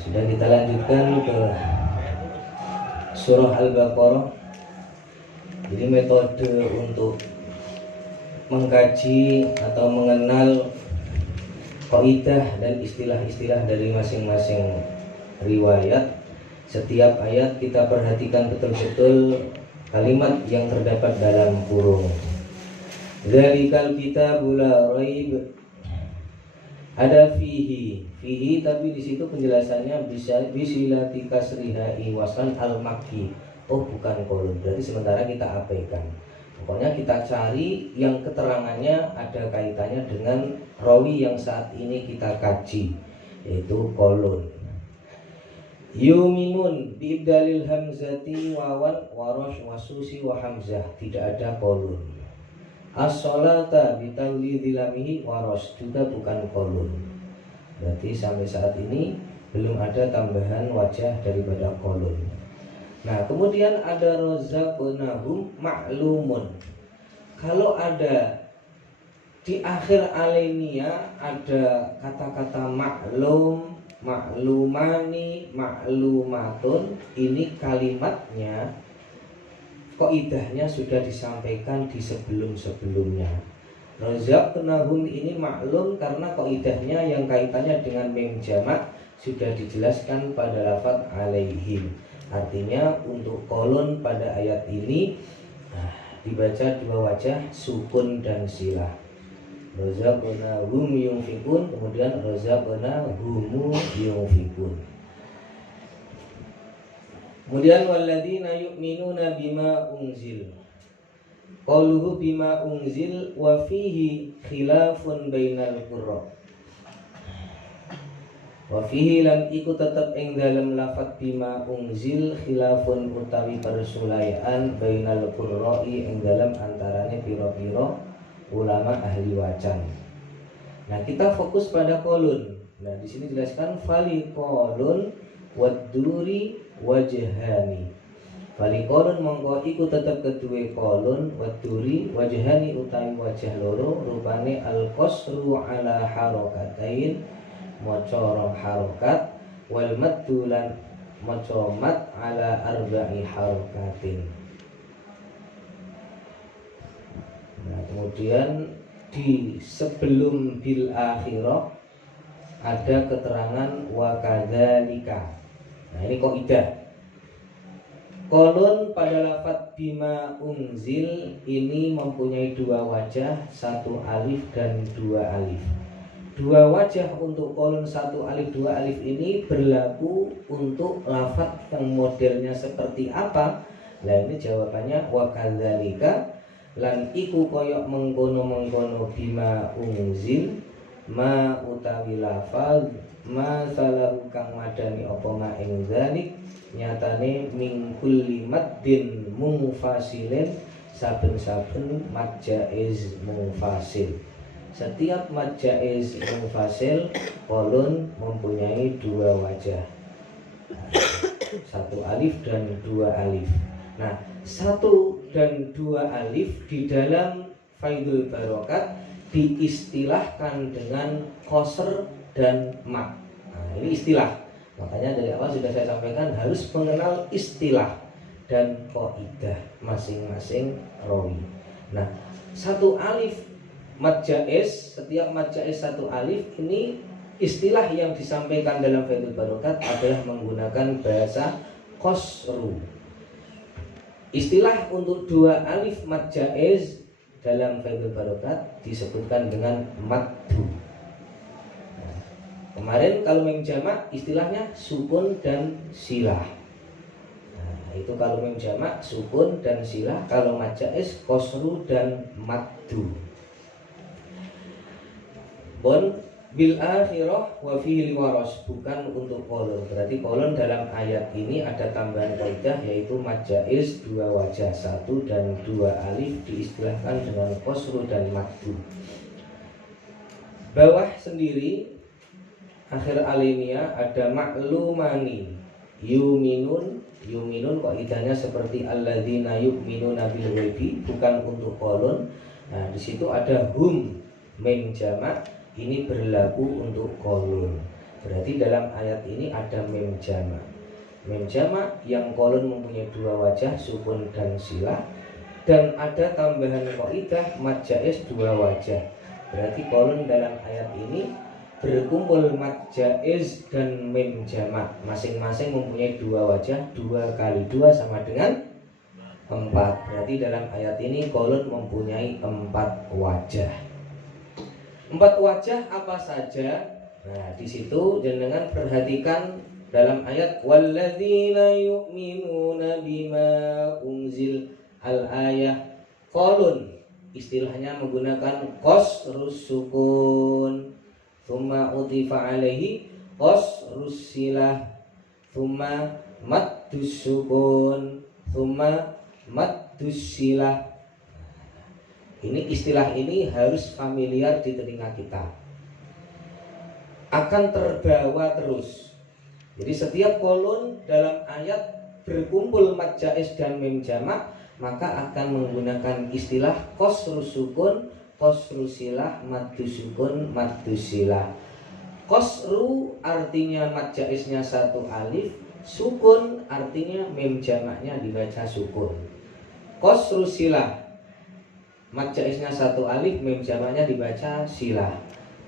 Sudah kita lanjutkan ke surah Al-Baqarah. Jadi metode untuk mengkaji atau mengenal kaidah dan istilah-istilah dari masing-masing riwayat. Setiap ayat kita perhatikan betul-betul kalimat yang terdapat dalam kurung. Dzalikal kitabu la raib. Ada fihi tapi di situ penjelasannya bisa bisilati kasriha iwasan al-makki. Oh, bukan kolon. Berarti sementara kita abaikan. Pokoknya kita cari yang keterangannya ada kaitannya dengan rawi yang saat ini kita kaji, yaitu kolon. Yuminun bi'ibdalil hamzati wawan warosh wasusi wa hamzah. Tidak ada kolon. As-sholata bitawlidil lamihi warosh, juga bukan kolon. Berarti sampai saat ini belum ada tambahan wajah daripada kolon. Nah, kemudian ada rozaqnahum ma'lumun. Kalau ada di akhir alinea ada kata-kata maklum, maklumani, maklumatun, ini kalimatnya kaidahnya sudah disampaikan di sebelum-sebelumnya. Rozaqnahum ini maklum karena kaidahnya yang kaitannya dengan mim jamak sudah dijelaskan pada lafaz alaihim. Artinya untuk kolon pada ayat ini dibaca dua wajah, sukun dan silah. Rozaqnahum yunfikun, kemudian rozaqnahumu yunfikun. Kemudian walladzina yu'minuna bima unzil. Qauluhu bima unzil wa fihi khilafun bainal qurra. Wa fihi lan iku tetep ing dalem lafaz bima unzil khilafun utawi persulayaan bainal qurra'i ing dalem antarane pira-pira ulama ahli wacan. Nah, kita fokus pada kolun. Nah, di sini jelaskan fali kolun waduri wajhani. Fali kolun mongko iku tetep kedue kolun, waduri wajhani utawi wajah loro, rupane al-qasru ala harakatain, maca harokat, wal maddulan maca mad ala arba'i harakatin. Nah, kemudian di sebelum bil akhirah ada keterangan wa kadzalika. Nah, ini kaidah. Kolon pada lafaz bima unzil ini mempunyai dua wajah, satu alif dan dua alif. Dua wajah untuk kolon satu alif dua alif ini berlaku untuk lafaz yang modelnya seperti apa? Nah, ini jawabannya wa kadzalika lan iku koyok mengkono-mengkono bima unzil ma utawi lafaz ma salahu kang madani apa ma ing zalik nyatane min kulli maddin munfasilin, saben-saben mad jaiz munfasil. Setiap mad jaiz munfasil kolon mempunyai dua wajah, satu alif dan dua alif. Nah, satu dan dua alif di dalam Faidul Barokat diistilahkan dengan qasr dan mad. Nah, ini istilah. Makanya dari awal sudah saya sampaikan harus mengenal istilah dan kaidah masing-masing rawi. Nah, satu alif mad jaiz, setiap mad jaiz satu alif ini istilah yang disampaikan dalam Faidul Barokat adalah menggunakan bahasa qasru. Istilah untuk dua alif mad jaiz dalam Faidul Barokat disebutkan dengan maddu. Nah, kemarin kalau mim jamak istilahnya sukun dan silah. Nah, itu kalau mim jamak sukun dan silah, kalau mad jaiz qasru dan maddu. Bon bil akhirah wa fihi waros, bukan untuk kolon. Berarti kolon dalam ayat ini ada tambahan kaidah, yaitu mad jaiz dua wajah, satu dan dua alif diistilahkan dengan qasru dan maddu. Bawah sendiri akhir alinea ada maklumani yuminun. Yuminun kaidahnya seperti alladzina yu'minuna bil ghaibi, bukan untuk kolon. Nah, di situ ada hum mim jamak, ini berlaku untuk kolon. Berarti dalam ayat ini ada mem jamak. Mem jamak yang kolon mempunyai dua wajah, sukun dan silah, dan ada tambahan kaidah mad jaiz dua wajah. Berarti kolon dalam ayat ini berkumpul mad jaiz dan mem jamak, masing-masing mempunyai dua wajah. 2 kali 2 sama dengan 4. Berarti dalam ayat ini kolon mempunyai 4 wajah. 4 wajah apa saja? Nah, di situ jenengan perhatikan dalam ayat walladzina yu'minuna bima unzil al-ayah. Kolon istilahnya menggunakan qasrus sukun, thumma utifa alaihi qasrus silah, thumma maddus sukun, thumma maddus silah. Ini istilah ini harus familiar di telinga kita, akan terbawa terus. Jadi setiap kolon dalam ayat berkumpul mad jaiz dan mem jamak, maka akan menggunakan istilah qasrus sukun, qasrus silah, maddus sukun, maddus silah. Qasru artinya mad jaiznya 1 alif, sukun artinya mem jamaknya dibaca sukun. Qasrus silah, mad jaiznya 1 alif, mem jamaknya dibaca silah.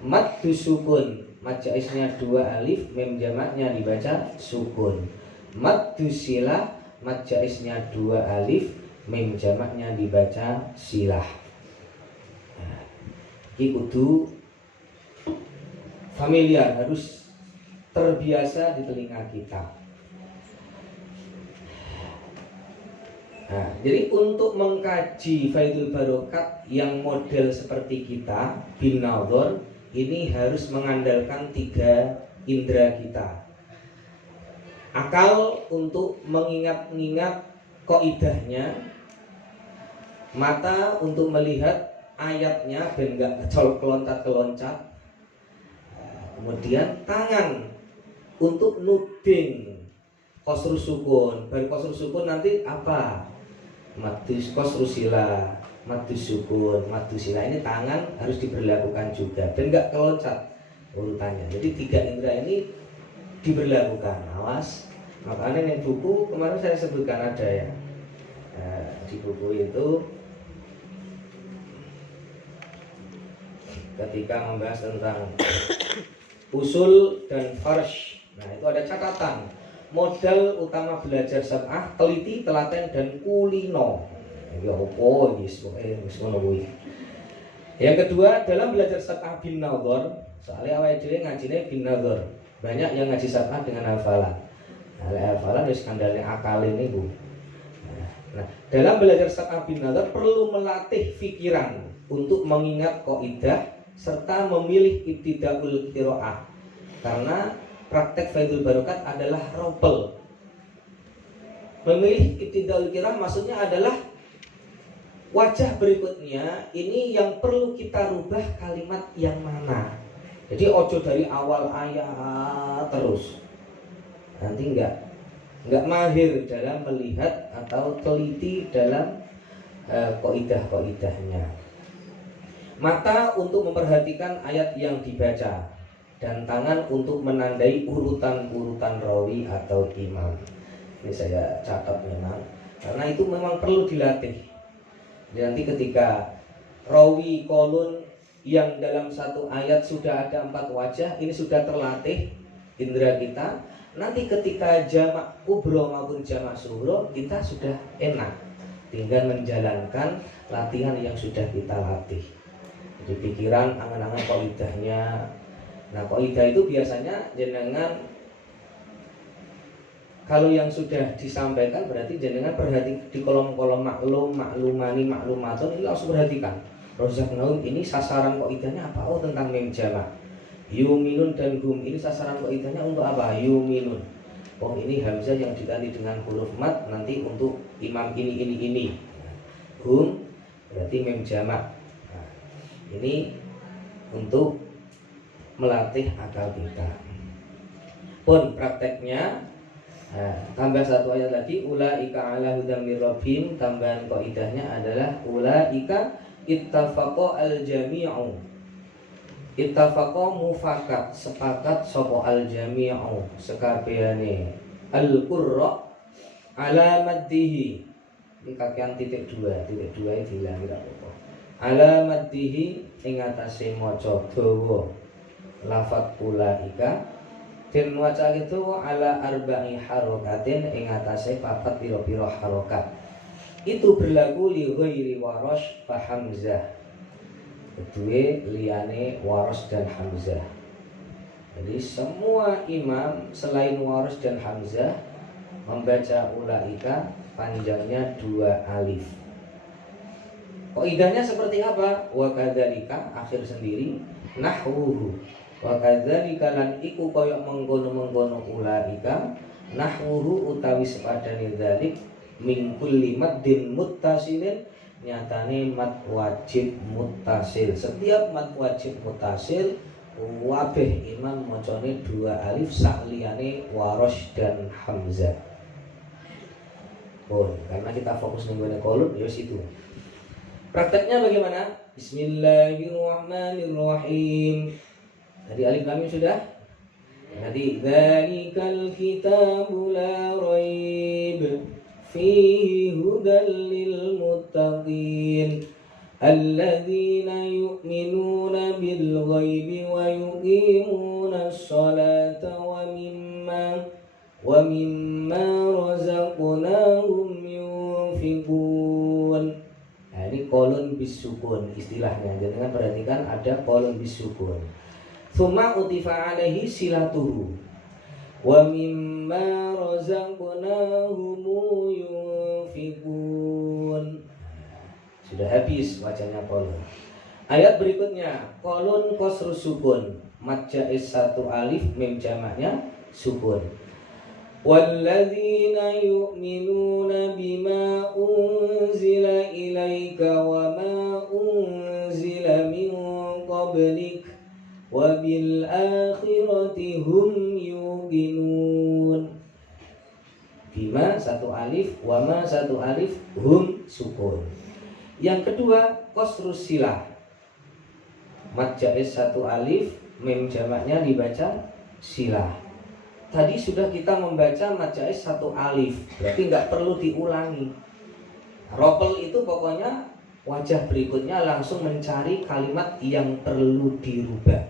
Maddus sukun, mad jaiznya 2 alif, mem jamaknya dibaca sukun. Maddus silah, mad jaiznya 2 alif, mem jamaknya dibaca silah. Ini kudu familiar, harus terbiasa di telinga kita. Nah, jadi untuk mengkaji Faidul Barokat yang model seperti kita bin nadhar, ini harus mengandalkan 3 indera kita. Akal untuk mengingat-ingat kaidahnya, mata untuk melihat ayatnya ben gak keloncat-keloncat, kemudian tangan untuk nuding qasrus sukun. Baru qasrus sukun nanti apa? Maddus qasrus silah, maddus sukun, maddus silah. Ini tangan harus diberlakukan juga dan enggak keloncat urutannya. Jadi 3 indera ini diberlakukan. Awas. Makanya yang buku kemarin saya sebutkan ada ya. Nah, di buku itu ketika membahas tentang usul dan farsh, nah itu ada catatan. Modal utama belajar sab'ah, teliti, telaten, dan kulino. Ya opo Yang kedua, dalam belajar sab'ah bin nadhar, soalnya awal dhewe ngajine bin nadhar. Banyak yang ngaji sab'ah dengan hafalan. Hafalan wis kandhane akal ini, Bu. Nah, dalam belajar sab'ah bin nadhar perlu melatih pikiran untuk mengingat kaidah serta memilih ibtidaul qiraah. Karena praktek Faidul Barokat adalah ropel. Memilih ibtidaul qiraah maksudnya adalah wajah berikutnya ini yang perlu kita rubah kalimat yang mana. Jadi ojo dari awal ayat terus. Nanti enggak mahir dalam melihat atau teliti dalam kaidah-kaidahnya. Mata untuk memperhatikan ayat yang dibaca, dan tangan untuk menandai urutan-urutan rawi atau imam. Ini saya catat memang, karena itu memang perlu dilatih. Dan nanti ketika rawi kolon yang dalam satu ayat sudah ada 4 wajah, ini sudah terlatih indera kita. Nanti ketika jamak kubro maupun jamak sughro, kita sudah enak, tinggal menjalankan latihan yang sudah kita latih. Jadi pikiran, angan-angan kaidahnya. Nah, kaidah itu biasanya jenengan kalau yang sudah disampaikan berarti jenengan perhati di kolom-kolom maklum, maklumani, maklumatun, ini langsung perhatikan. Rozak Naum ini sasaran kaidahnya apa? Oh, tentang mem jamak. Yuminun dan hum ini sasaran kaidahnya untuk apa? Yuminun. Oh, ini hamzah yang diganti dengan huruf mat nanti untuk imam ini. Hum berarti mem jamak. Nah, ini untuk melatih akal kita. Pun prakteknya tambah 1 ayat lagi, ulaika ala hudam mir rabbihim. Tambahan kaidahnya adalah ulaika ittafaqa al jami'u. Ittafaqa mufakat sepakat sapa al jami'u sekabehane al qurra ala maddihi. Ini kakean titik dua itu hilang tidak apa-apa. Ala maddihi ing atase maca dawa lafat ulaika den waca itu ala arba'i harokatin ing atase papat pira-pira harokat. Itu berlaku li ghairi Warash fa Hamzah. Kedua liyane Waras dan Hamzah. Jadi semua imam selain Waras dan Hamzah membaca ulaika panjangnya 2 alif. Qaidahnya seperti apa? Wa kadzalika akhir sendiri nahwuhu. Wa kadzalika lan iku kaya mengkono-mengkono ulaika nahwuhu utawi sepadane dzalik min kulli maddin muttasilin nyatane mat wajib muttasil. Setiap mat wajib muttasil wabeh imam macane 2 alif sakliyane Warosh dan Hamzah. Karena kita fokus nungguin kolom ya situ. Prakteknya bagaimana? Bismillahirrahmanirrahim. Tadi alif lam mim sudah? Nanti dzalikal kitabu la raib fihi hudan lil muttaqin alladzina yu'minuna bil ghaibi wa yuqimuna sholata wa mimma razaqnahum yunfiqun. Nah, ini kolon bisukun istilahnya. Jangan perhatikan ada kolon bisukun. Tsumma utifa alaihi silatuhu wa mimma razaqnahum yunfiqun. Sudah habis wacanya kolon. Ayat berikutnya kolon qasrus sukun, mad jaiz 1 alif mim jamaknya sukun. Walladzina yu'minuna bima unzila ilaika wa ma unzila min qablik wa bil akhirati hum yuqinun. Bima 1 alif, wa ma 1 alif, hum sukun. Yang kedua qasrus silah, mad jaiz 1 alif mim jamaknya dibaca silah. Tadi sudah kita membaca mad jaiz 1 alif, berarti nggak perlu diulangi. Ropel itu pokoknya wajah berikutnya langsung mencari kalimat yang perlu dirubah.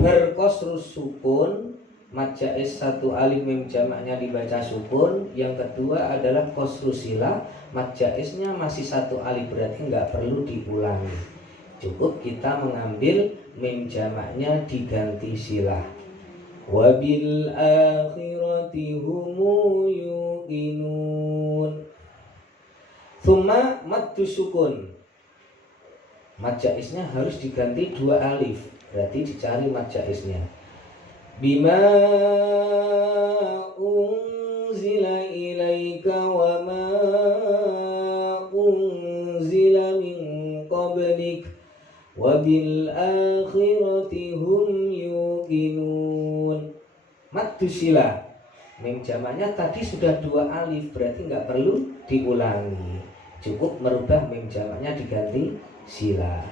Berqasrus sukun, mad jaiz 1 alif mim jamaknya dibaca sukun. Yang kedua adalah qasrus silah, mad jaiznya masih 1 alif, berarti nggak perlu diulangi. Cukup kita mengambil mim jamaknya diganti silah. Wabil akhirati humu yuqinun. Tsumma maddu sukun, mad jaiznya harus diganti 2 alif, berarti dicari mad jaiznya. Bima unzila ilaika wa ma unzila min qablik wa bil akhirati hum yuqinun. Maddu silah, mim jamaknya tadi sudah 2 alif, berarti nggak perlu diulangi. Cukup merubah mim jamaknya diganti silah.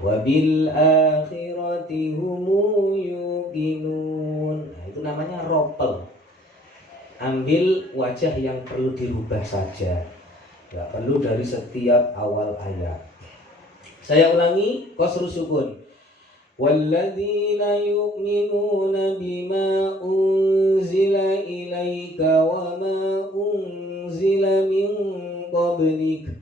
Wabil akhirati humu yuqinun. Nah, itu namanya ropel. Ambil wajah yang perlu dirubah saja, nggak perlu dari setiap awal ayat. Saya ulangi qasrus sukun. Walladzina yu'minuna bima unzila ilaika wa ma unzila min qablik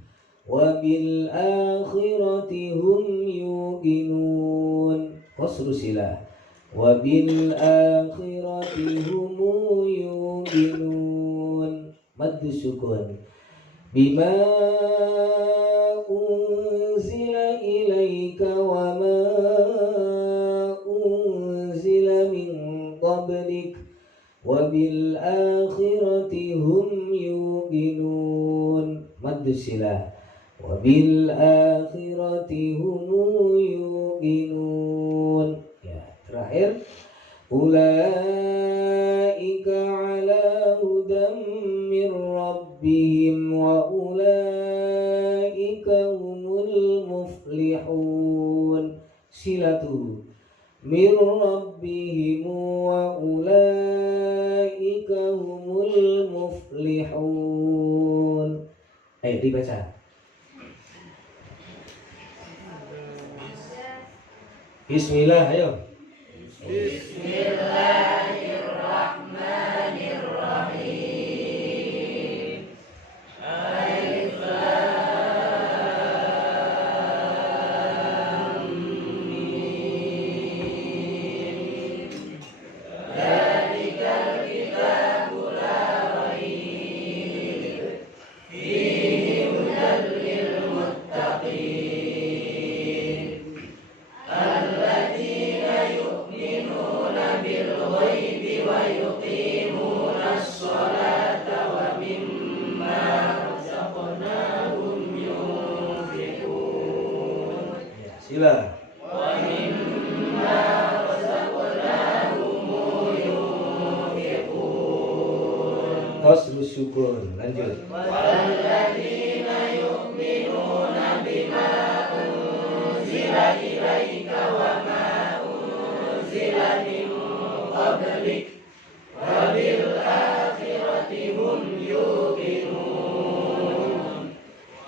wa bil akhirati hum yuqinun. Qasrus silah. Wa bil akhirati hum yuqinun. Maddu sukun. Bima unzila ilaika wa ma unzila min qablik wa bil akhirati hum yuqinun. Maddu silah. Wa bil akhirati hum yuqinun. Ya, terakhir ulaika ala hudam min rabbihim wa ulaika humul muflihun. Silatu ulaika humul muflihun. Ayo dibaca. Bismillah, ayo. Bismillahirrahmanirrahim. Alif lam mim. Dzalikal kitabu la raib fihi hudan lil muttaqin. Alladzina yu'minuna bil ghaibi wa yuqimunas sholata wa mimma razaqnahum yunfiqun. Ya, sila. Wa mimma razaqnahum yunfiqun. Terus syukur, lanjut. Walladzina yu'minuna bima unzila ilaika wa ma unzila min qablik wa bil akhirati hum yuqinun.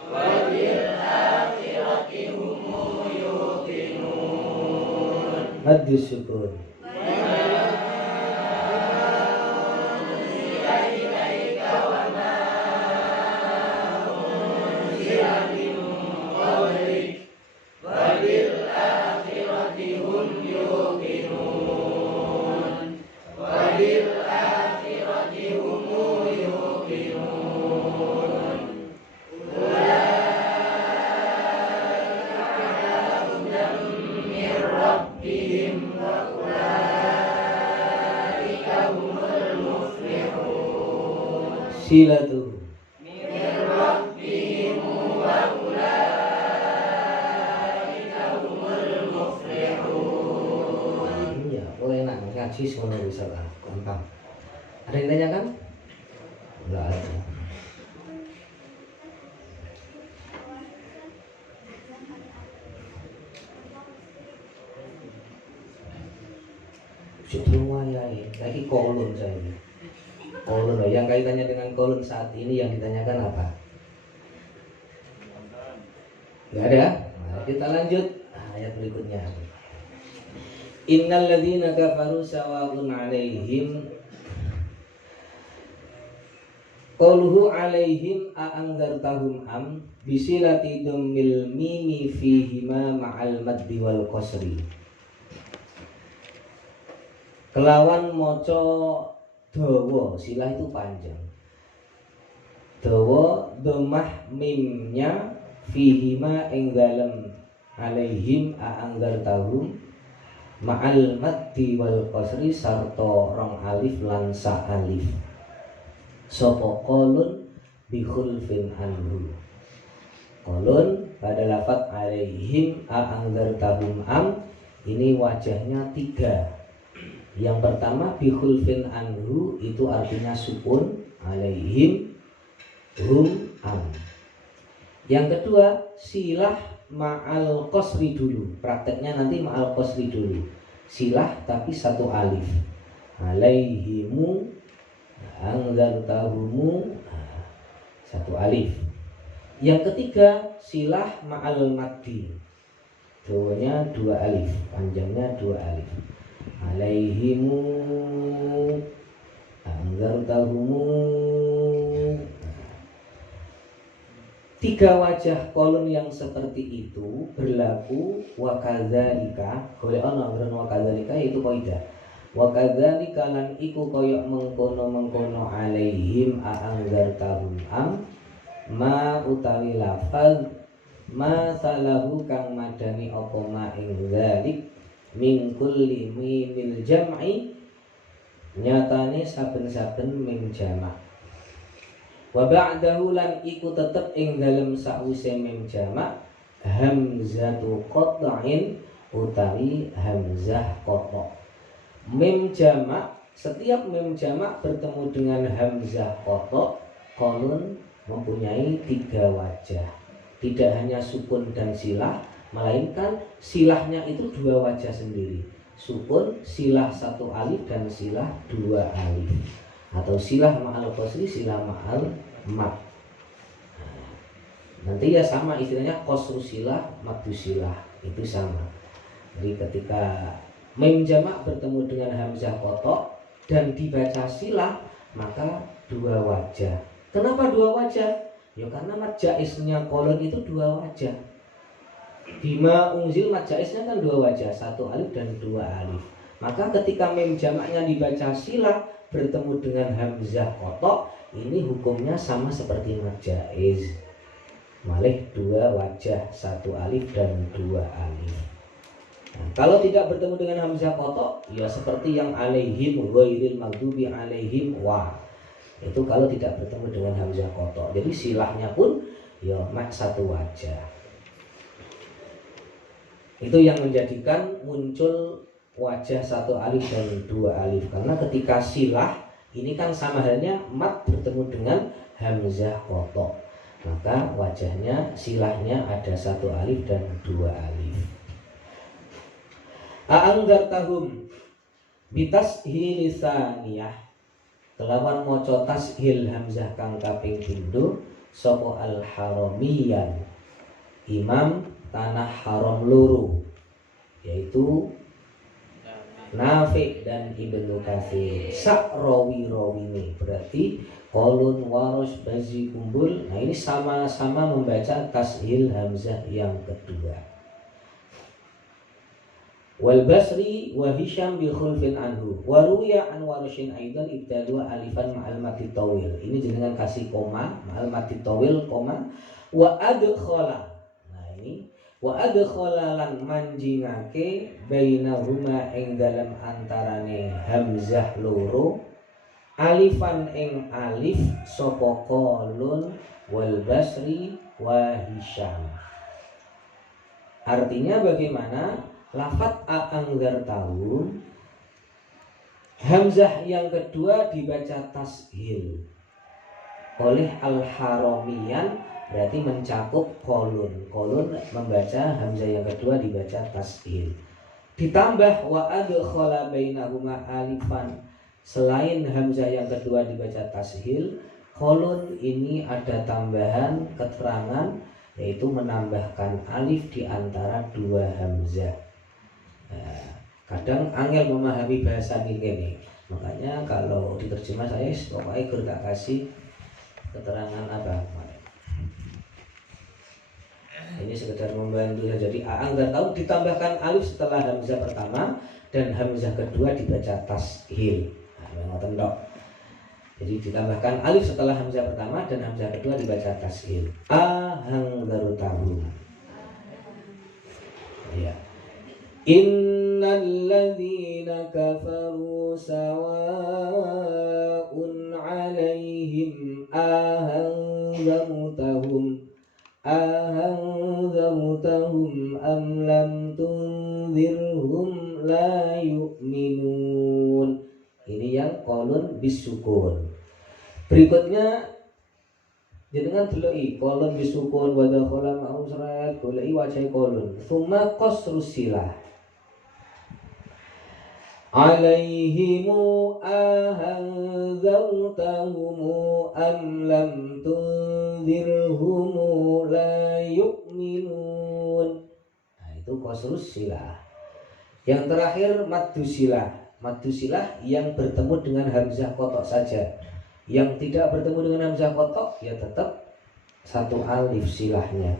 Wa bil akhirati hum yuqinun. Maddu syukur. Silatu min rabbihim wa ulaika humul muflihun. Ya, enak ngaji semua bisa lah, gampang. Ada yang tanya kan? Enggak ada. Semua ya, lagi kolon saya. Kolon, yang kaitannya dengan kolon saat ini yang ditanyakan apa? Gak ada? Nah, kita lanjut ayat berikutnya. Innal ladzina kafaru sawa'un 'alaihim qauluhu 'alaihim a'anzartahum am bisilati dhammil mimi fihima ma'al maddi wal qasri. Kelawan maca dawa, silah itu panjang. Dawa dhammah mimnya fihima ing dalem alaihim a'anzartahum ma'al maddi wal qasri sarta rong alif lan sa alif. Sapa qalun bi khulfin anhu. Qalun pada lafaz alaihim a'anzartahum am ini wajahnya 3. Yang pertama bi khulfin anhu itu artinya sukun, alaihim hum am. Yang kedua silah ma'al qasri dulu. Prakteknya nanti ma'al qasri dulu. Silah tapi 1 alif. Alaihimu anzartahumu 1 alif. Yang ketiga silah ma'al maddi. Dawanya 2 alif, panjangnya 2 alif. Alaihimu anzartahumu. 3 wajah kolon yang seperti itu berlaku wa kadzalika. Golek ana ngren wa kadzalika itu kaidah. Wa kadzalika lan iku kaya mengkono-mengkono alaihim anzartahum am ma utawi lafaz ma salahu kang madani apa ma ing dzalik min kulli mimil jam'i nyatane saben-saben mim jamak. Wa ba'dahu lan iku tetep ing dalem sawise mim jamak hamzatu qat'in utawi hamzah qata'. Mim jamak, setiap mim jamak bertemu dengan hamzah qata' qalun mempunyai 3 wajah. Tidak hanya sukun dan silah, melainkan silahnya itu 2 wajah sendiri. sukun, silah 1 alif dan silah 2 alif, atau silah ma'al qasri, silah ma'al mat. Nanti ya sama istilahnya, qasru silah, maddu silah, itu sama. Jadi ketika mim jamak bertemu dengan hamzah kotok dan dibaca silah, maka 2 wajah. Kenapa 2 wajah? Ya karena mad jaiznya kolon itu 2 wajah. Bima unzil mad jaiznya kan 2 wajah, 1 alif dan 2 alif. Maka ketika mim jamaknya dibaca silah bertemu dengan hamzah kotok, ini hukumnya sama seperti mad jaiz. Malih 2 wajah, 1 alif dan 2 alif. Nah, kalau tidak bertemu dengan hamzah kotok, ya seperti yang alaihim ghairil maghdubi alaihim wa. Itu kalau tidak bertemu dengan hamzah kotok. Jadi silahnya pun ya mak 1 wajah. Itu yang menjadikan muncul wajah 1 alif dan 2 alif. Karena ketika silah ini kan sama halnya mat bertemu dengan hamzah kotok, maka wajahnya silahnya ada 1 alif dan 2 alif. A'angdartahum bitashil lisaniyah, kelawan maca tashil hamzah kang kaping pindho sapa al-haramiyan imam tanah haram loro, yaitu Nafi dan Ibnu Katsir. Sak rawi-rawine berarti Qalun, Warosh, Bazi, Kumbul. Nah ini sama-sama membaca tashil hamzah yang kedua. Wal Basri wa Hisham bi khulfin anhu wa ruya an Waroshin aidan ibtadu alifan ma'al mati tawil. Ini jenengan kasih koma ma'al mati tawil koma wa adkhala. Nah ini wa adkhala lan manjingake bainahuma ing dalam antarane hamzah loro alifan ing alif sapa Qalun wal Basri wa Hisham. Artinya bagaimana? Lafat a'angdartahum, hamzah yang kedua dibaca tashil oleh al-haramiyan, berarti mencakup Qalun. Qalun membaca hamzah yang kedua dibaca tashil. Ditambah wa adkhala bainahuma alifan, selain hamzah yang kedua dibaca tashil, Qalun ini ada tambahan keterangan, yaitu menambahkan alif di antara 2 hamzah. Nah, kadang angel memahami bahasa ini, makanya kalau diterjemah saya pokoknya gak kasih keterangan apa. Ini sekedar membantu saja. Jadi nggak tahu ditambahkan alif setelah hamzah pertama dan hamzah kedua dibaca tashil. Nah, jadi ditambahkan alif setelah hamzah pertama dan hamzah kedua dibaca tashil. Ahang baru tahu. Ya. Innal ladzina kafaru sawa'un 'alaihim ahanzartahum am lam tunzirhum la yu'minun. Ini yang Qalun bisukun. Berikutnya jenengan deloki Qalun bisukun wa dakhala ma'u surat goleki wajah Qalun. Tsumma qasru silah alaihimu ahanzartahumu am lam tunzirhumu la yu'minun. Nah itu qasrus silah. Yang terakhir maddu silah. Maddu silah yang bertemu dengan hamzah kotok saja. Yang tidak bertemu dengan hamzah kotok ya tetap 1 alif silahnya.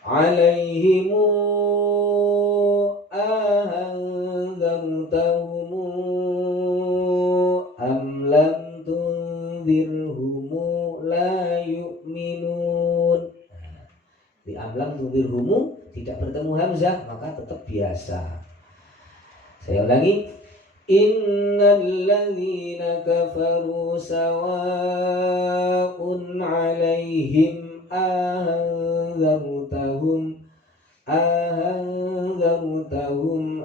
Alaihimu ahanzartahumu am lam tunzirhumu la yu'minun. Di am lam tunzirhumu tidak bertemu hamzah maka tetap biasa. Saya ulangi. Innal ladzina kafaru sawa'un 'alaihim ahanzartahum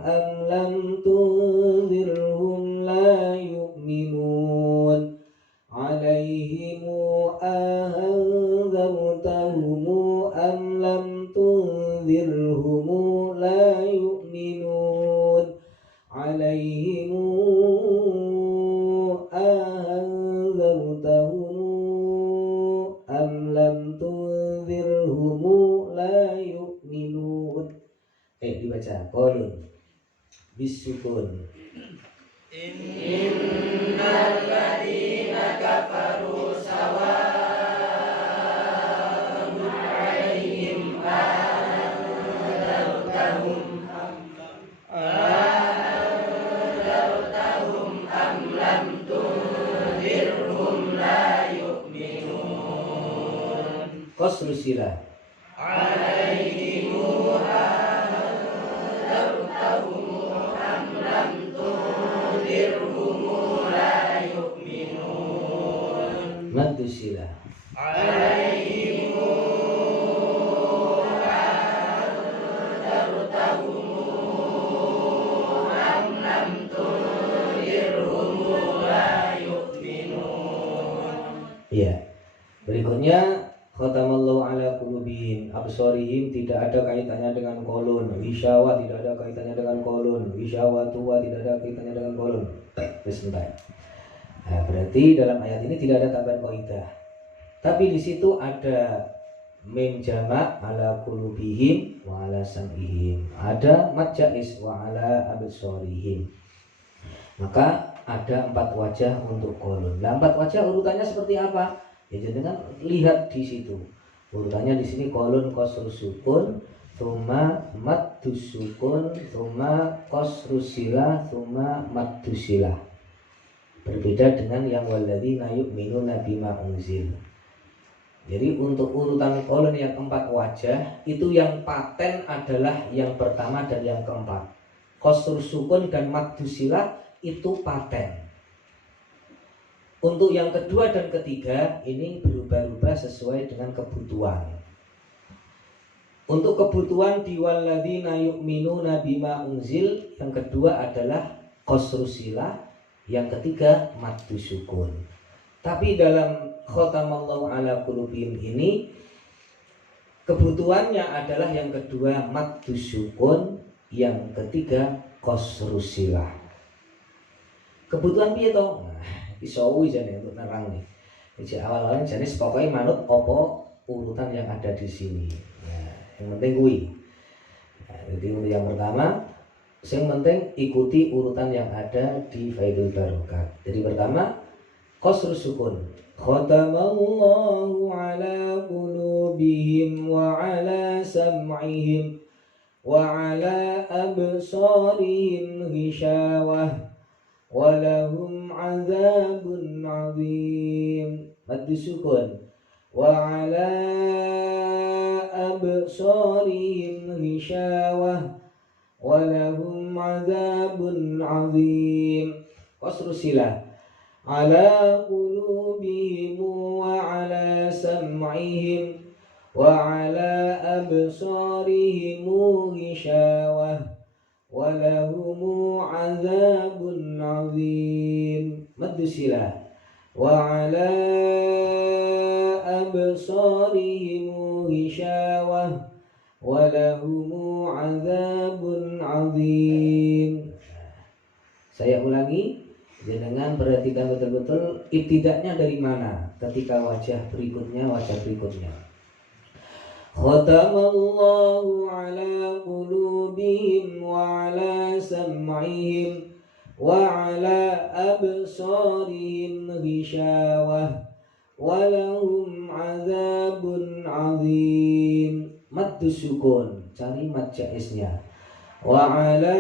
am lam tunzirhum la yu'minun. 'Alaihimu ahanzartahum am lam tunzirhum la yu'minun. bisa. Kolun bisukun. Innal ladzina kafaru sawa'un 'alaihim anzartahum am lam tunzirhum la yu'minun. Qasru silah. Alaihim anzartahum am lam tunzirhum la yu'minun. Maddu silah. Alaihim anzartahum am lam tunzirhum la yu'minun. Ya. Berikutnya khatamallahu ala qulubihim absarihim, tidak ada kaitannya dengan kolon. Wisyawa tidak ada kaitannya dengan kolon. Wisyawatu tidak ada kaitannya dengan kolon. Sebentar. Nah, berarti dalam ayat ini tidak ada tambahan kaidah. Tapi di situ ada mim jamak ala qulubihim wa ala sam'ihim. Ada mad jaiz wa ala absarihim. Maka ada 4 wajah untuk kolon. Nah, 4 wajah urutannya seperti apa? Ya, jangan lihat di situ. Urutannya di sini kolon qasru sukun, tsumma maddus sukun, tsumma qasru silah, tsumma maddus silah. Berbeda dengan yang walladzina yu'minuna bima unzil. Jadi untuk urutan kolon yang 4 wajah itu yang paten adalah yang pertama dan yang keempat. Qasru sukun dan maddus silah itu paten. Untuk yang kedua dan ketiga ini berubah-ubah sesuai dengan kebutuhan. Untuk kebutuhan di walladzina yu'minuna bima unzil, yang kedua adalah qasru silah, yang ketiga maddu sukun. Tapi dalam khatamallahu ala qulubihim ini kebutuhannya adalah yang kedua maddu sukun, yang ketiga qasru silah. Kebutuhan piye to? Iso jane untuk nerang nih. Jadi awal-awalnya jenis pokoknya manut opo urutan yang ada di sini. Nah, yang penting kuwi. Nah, jadi untuk yang pertama, yang penting ikuti urutan yang ada di Faidul Barokat. Jadi pertama, qasru sukun. Khatamallahu ala qulubihim wa ala sam'ihim wa ala absarihim ghishawah walahum azabun azim. Maddu sukun. Wa ala absarihim ghishawah walahum azabun azim. Qasru silah. Ala qulubihim wa ala sam'ihim wa ala absarihim ghishawah walahumu azabun azim. Maddu silah. Wa ala absarihim ghishawah walahumu azabun azim. Saya ulangi, dengan perhatikan betul-betul ibtidaknya dari mana ketika wajah berikutnya. Khatamallahu ala qulubihim wa ala sam'ihim wa ala absarihim ghishawah walahum azabun azim. Maddu sukun, cari mad jaiznya. Wa ala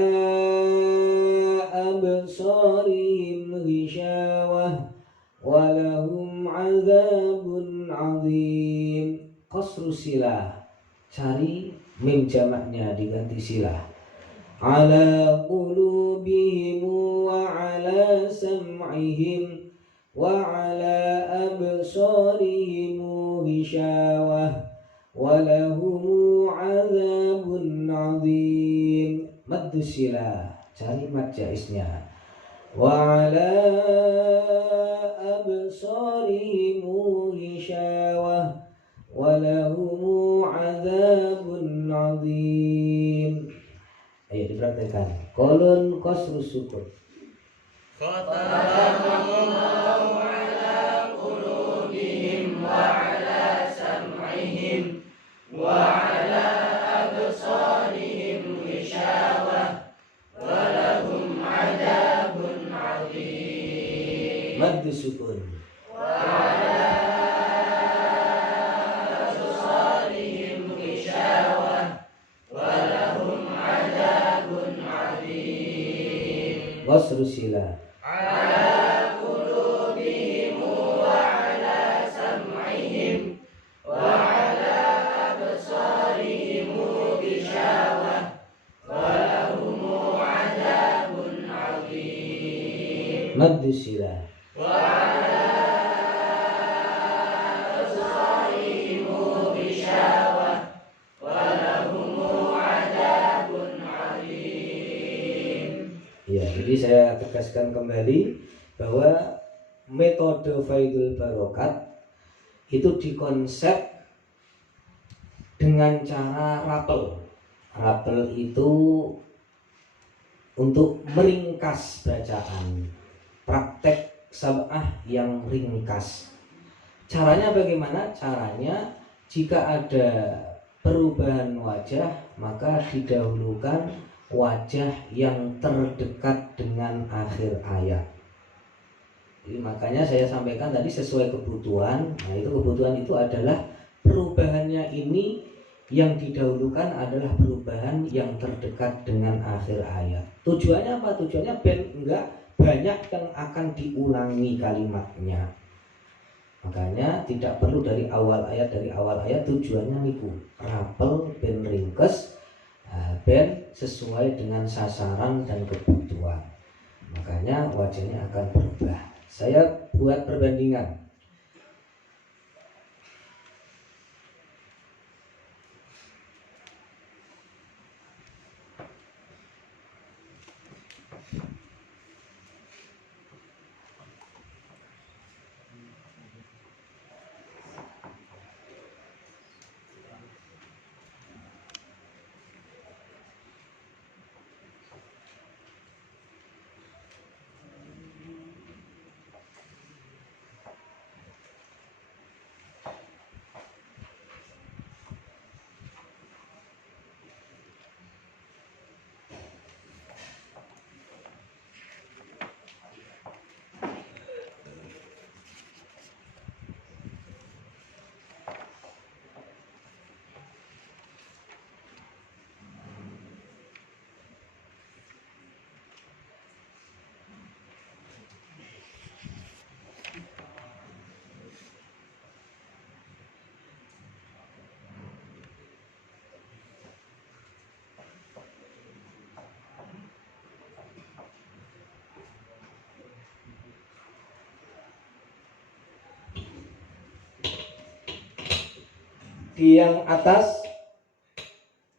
absarihim ghishawah walahum azabun azim. Qasru silah, cari mim jamaknya diganti silah. Ala qulubihim wa ala sam'ihim wa ala absarihim ghishawah walahum azabun azim. Maddu silah, cari mad jaiznya. Wa ala absarihim ghishawah walahumu azabun azim. Ayo dipraktekkan. Kolon qasru sukun. Khatamallahu ala qulubihim wa ala sam'ihim wa ala absarihim ghishawah Mad sukun. Wasru sila. Mad sila. Ya, jadi saya tegaskan kembali bahwa metode Faidul Barokat itu dikonsep dengan cara rapel. Rapel itu untuk meringkas bacaan, praktek sab'ah yang ringkas. Caranya bagaimana? Caranya jika ada perubahan wajah maka didahulukan wajah yang terdekat dengan akhir ayat. Jadi makanya saya sampaikan tadi sesuai kebutuhan. Nah, itu kebutuhan itu adalah perubahannya ini yang didahulukan adalah perubahan yang terdekat dengan akhir ayat. Tujuannya apa? Tujuannya ben enggak banyak yang akan diulangi kalimatnya. Makanya tidak perlu dari awal ayat tujuannya niku rapel ben ringkes, ben sesuai dengan sasaran dan kebutuhan. Makanya wajahnya akan berubah. Saya buat perbandingan. Di yang atas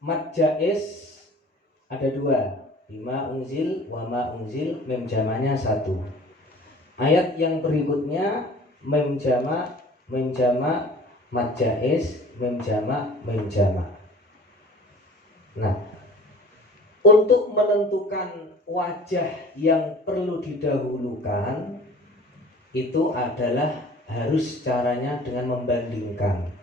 mad jaiz ada dua, bima unzil wa ma unzil, mem jamanya satu. Ayat yang berikutnya mem jama mad jaiz, mem jama. Nah, untuk menentukan wajah yang perlu didahulukan itu adalah harus caranya dengan membandingkan.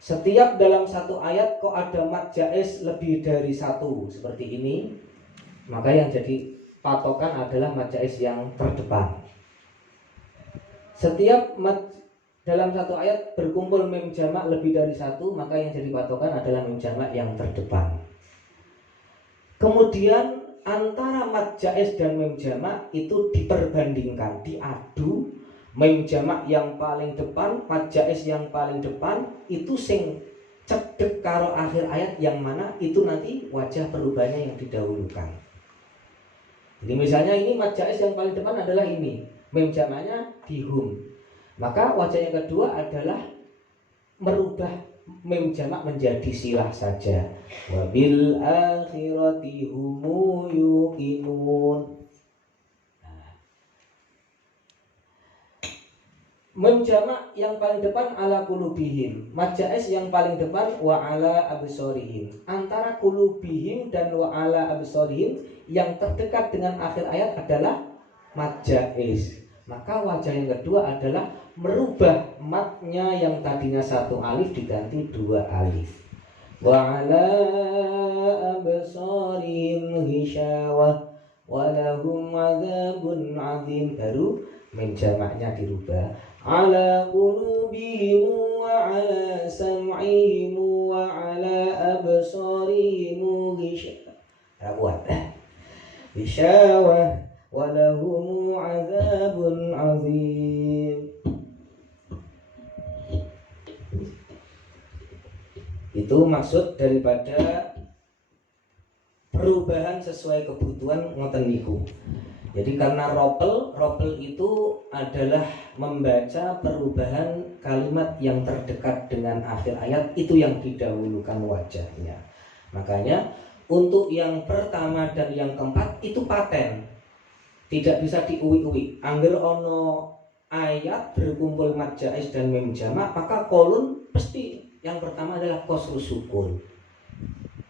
Setiap dalam satu ayat kok ada mad jaiz lebih dari satu seperti ini, maka yang jadi patokan adalah mad jaiz yang terdepan. Setiap mad dalam satu ayat berkumpul mem jamak lebih dari satu, maka yang jadi patokan adalah mem jamak yang terdepan. Kemudian antara mad jaiz dan mem jamak itu diperbandingkan, diadu. Mem jamak yang paling depan, mad jaiz yang paling depan, itu sing cedek karo akhir ayat yang mana itu nanti wajah perubahannya yang didahulukan. Jadi misalnya ini mad jaiz yang paling depan adalah ini, mem jamaknya dihum. Maka wajah yang kedua adalah merubah mem jamak menjadi silah saja. Wabil akhirati humu yuqinun. Mem jamak yang paling depan ala qulubihim, mad jaiz yang paling depan wa ala absarihim. Antara qulubihim dan wa ala absarihim yang terdekat dengan akhir ayat adalah mad jaiz. Maka wajah yang kedua adalah merubah matnya yang tadinya satu alif diganti dua alif. Wa ala absarihim ghishawah walahum adzabun adzim. Baru mim jamaknya dirubah, ala qulubihim wa ala sam'ihim wa ala absarihim gishawah walahum adzabun adzim. Itu maksud daripada perubahan sesuai kebutuhan ngoten niku. Jadi karena ropel itu adalah membaca perubahan kalimat yang terdekat dengan akhir ayat, itu yang didahulukan wajahnya. Makanya untuk yang pertama dan yang keempat itu paten, tidak bisa diuwi-uwi. Angger ono ayat berkumpul mad jaiz dan mim jamak, maka kolun pasti yang pertama adalah qasrus sukun.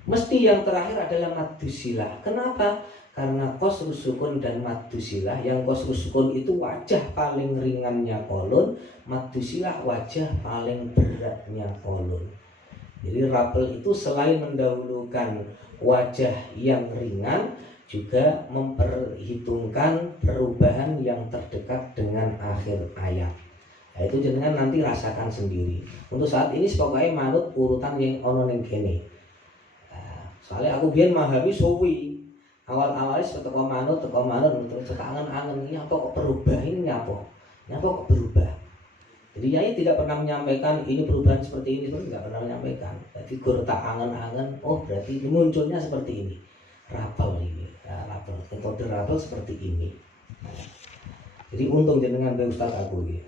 Mesti yang terakhir adalah maddusilah. Kenapa? Karena qasrus sukun dan maddusilah, yang qasrus sukun itu wajah paling ringannya kolun, maddusilah wajah paling beratnya kolun. Jadi rapel itu selain mendahulukan wajah yang ringan, juga memperhitungkan perubahan yang terdekat dengan akhir ayat. Nah, itu jenengan nanti rasakan sendiri. Untuk saat ini pokoknya manut urutan yang ono ning kene. Soalnya aku biyen memahami suwi. Awal-awalnya teko manut terus angen-angen ini apa kok berubah ini apa? Apa kok berubah? Jadi Yai tidak pernah menyampaikan ini perubahan seperti ini, tidak pernah menyampaikan. Jadi gur tak angen-angen, oh berarti ini munculnya seperti ini. Rapel ini, ya, rapel. Metode rapel seperti ini. Jadi untung jenengan be Ustaz aku gitu.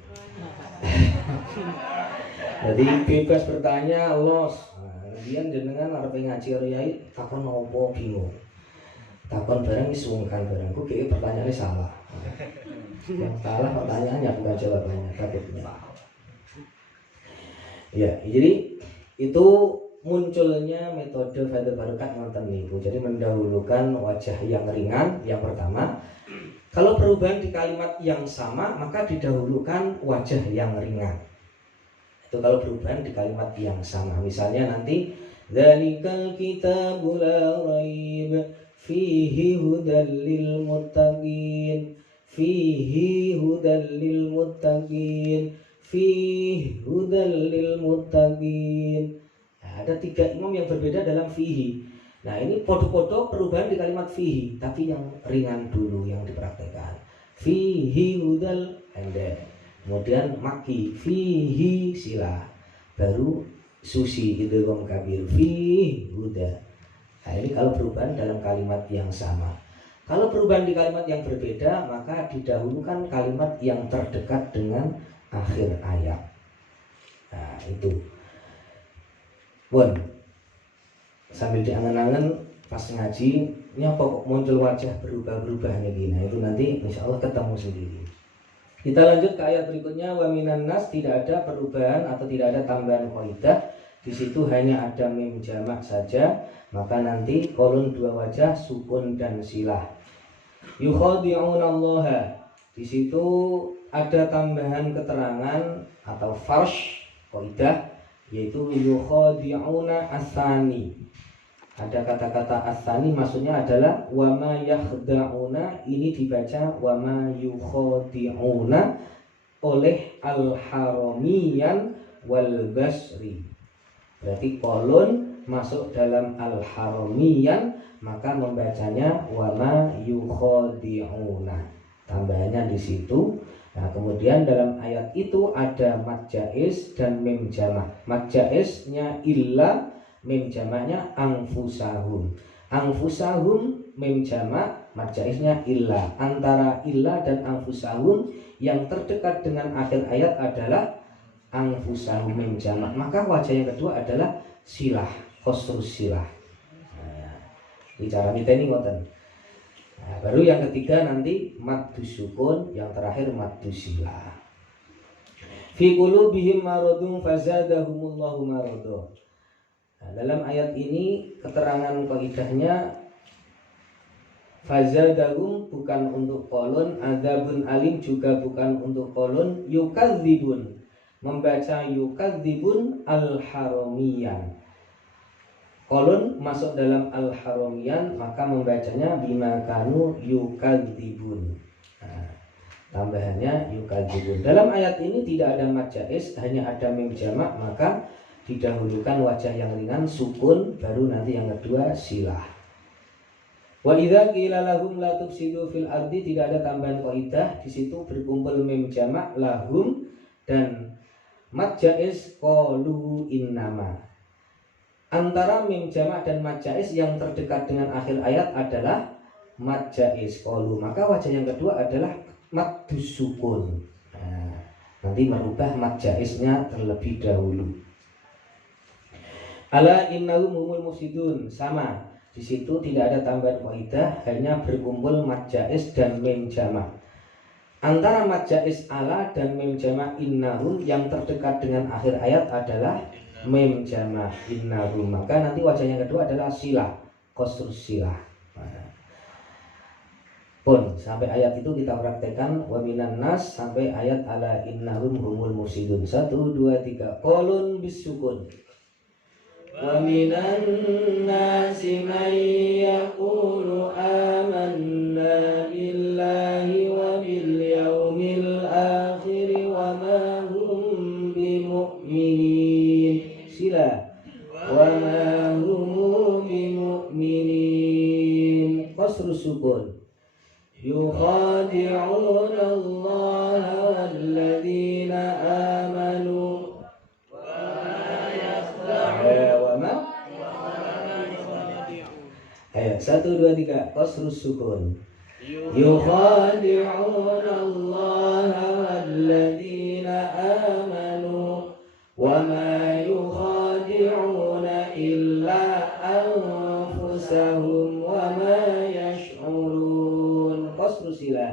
Jadi bebas bertanya, los. Kemudian jenengan arep ngaji karo Yai takon opo bingung. Takon barang sungkan barangku kayaknya pertanyaannya salah. Yang salah pertanyaannya bukan jawabannya, takutnya. Ya, jadi itu munculnya metode Faidul Barokat ngoten niku. Jadi mendahulukan wajah yang ringan yang pertama. Kalau perubahan di kalimat yang sama, maka didahulukan wajah yang ringan. Itu kalau perubahan di kalimat yang sama. Misalnya nanti dzalikal kitabu la raib fihi hudal lil muttaqin, fihi hudal lil muttaqin, fihi hudal lil muttaqin. Nah, ada 3 imam yang berbeda dalam fihi. Nah, ini podo-podo perubahan di kalimat fihi, tapi yang ringan dulu yang dipraktekkan. Fihi hudal ende. Kemudian maki fihi sila. Baru susi idgham kabir fihi huda. Nah, ini kalau perubahan dalam kalimat yang sama. Kalau perubahan di kalimat yang berbeda, maka didahulukan kalimat yang terdekat dengan akhir ayat. Nah, itu. Bon. Sambil diangan-angan pas ngaji, ini apa kok muncul wajah berubah-berubah nih. Nah, itu nanti insya Allah ketemu sendiri. Kita lanjut ke ayat berikutnya. Wa minan nas, tidak ada perubahan atau tidak ada tambahan qaidah. Di situ hanya ada mim jamak saja. Maka nanti kolon 2 wajah sukun dan silah. Yukhadi'una Allah. Di situ ada tambahan keterangan atau farsh qaidah, yaitu yukhadi'una asani. Ada kata-kata asani, maksudnya adalah wama yakhda'una, ini dibaca wama yukhadi'una oleh al-haramiyan wal basri. Berarti kolon masuk dalam al-haramiyan, maka membacanya wama yukhadi'una. Tambahannya di situ. Nah, kemudian dalam ayat itu ada mad jaiz dan mim jamak. Mad jaiznya illa, mim jamaknya anfusahum. Anfusahum mim jamak, mad jaiznya illa. Antara illa dan anfusahum yang terdekat dengan akhir ayat adalah anfusahum mim jamak. Maka wajah yang kedua adalah silah, khosrus silah. Nah, bicara kita ini ngoten. Nah, baru yang ketiga nanti maddus sukun, yang terakhir maddus silah. Fi qulubihim maradun fazadahumullahu maradun. Nah, dalam ayat ini keterangan kaidahnya fazadahum bukan untuk kolon, adzabun alim juga bukan untuk kolon, yukadzibun membaca yukadzibun al-haramiyan. kolon masuk dalam al-haramiyan, maka membacanya bima kanu yukadzibun. Nah, tambahannya yukadzibun. Dalam ayat ini tidak ada mad jaiz, hanya ada mim jamak, maka didahulukan wajah yang ringan sukun, baru nanti yang kedua silah. Wa idza qila lahum la tufsidu fil ardi, tidak ada tambahan qaidah, di situ berkumpul mim jamak lahum dan mad jaiz qalu innama. Antara mim jamak dan mad jaiz yang terdekat dengan akhir ayat adalah mad jaiz qalu, maka wajah yang kedua adalah mad sukun. Nah, nanti merubah mad jaiznya terlebih dahulu. Ala innahum humul mufsidun, sama. Di situ tidak ada tambahan qaidah, hanya berkumpul mad jaiz dan mim jamak. Antara mad jaiz ala dan mim jamak innahum yang terdekat dengan akhir ayat adalah mim jamak innahum, maka nanti wajah yang kedua adalah silah, qasrus silah. Pun sampai ayat itu kita praktekkan wa minan nas sampai ayat ala innahum humul mufsidun. 1 2 3 qolun bisukun. Wa minan nasi man yaqulu amanna billahi wa bil yaumil akhir wa ma hum bimu'minin. Sila wa ma hum bimu'minin. Qasru sukun. يخادعون الله والذين آمنوا وما ayo 1 2 3 qasrus sukun يخادعون الله والذين آمنوا وما يخادعون إلا أنفسهم وما يشعرون. Sila.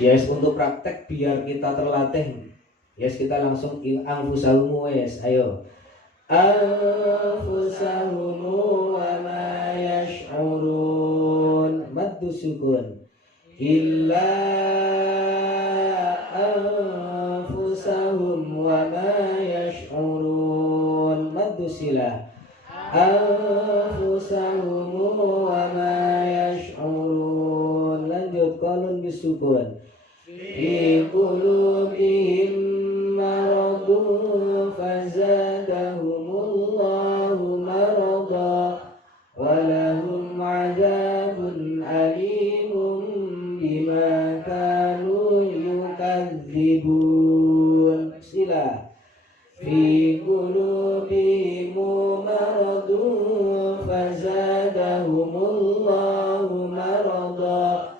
Yes, untuk praktek biar kita terlatih. Yes, kita langsung anfusahum wes. Ayo. Anfusahum wa ma yash'urun. Maddu sukun. Illa anfusahum wa ma yash'urun. Maddu sila. Anfusahum wa ma yash'urun. Lanjut qalun bisukun. Fi qulubihim maradun fazadahumullahu marada wa lahum 'adzabun alimun bima kanu yukadzibun. Sila. Fi qulubihim maradun fazadahumullahu marada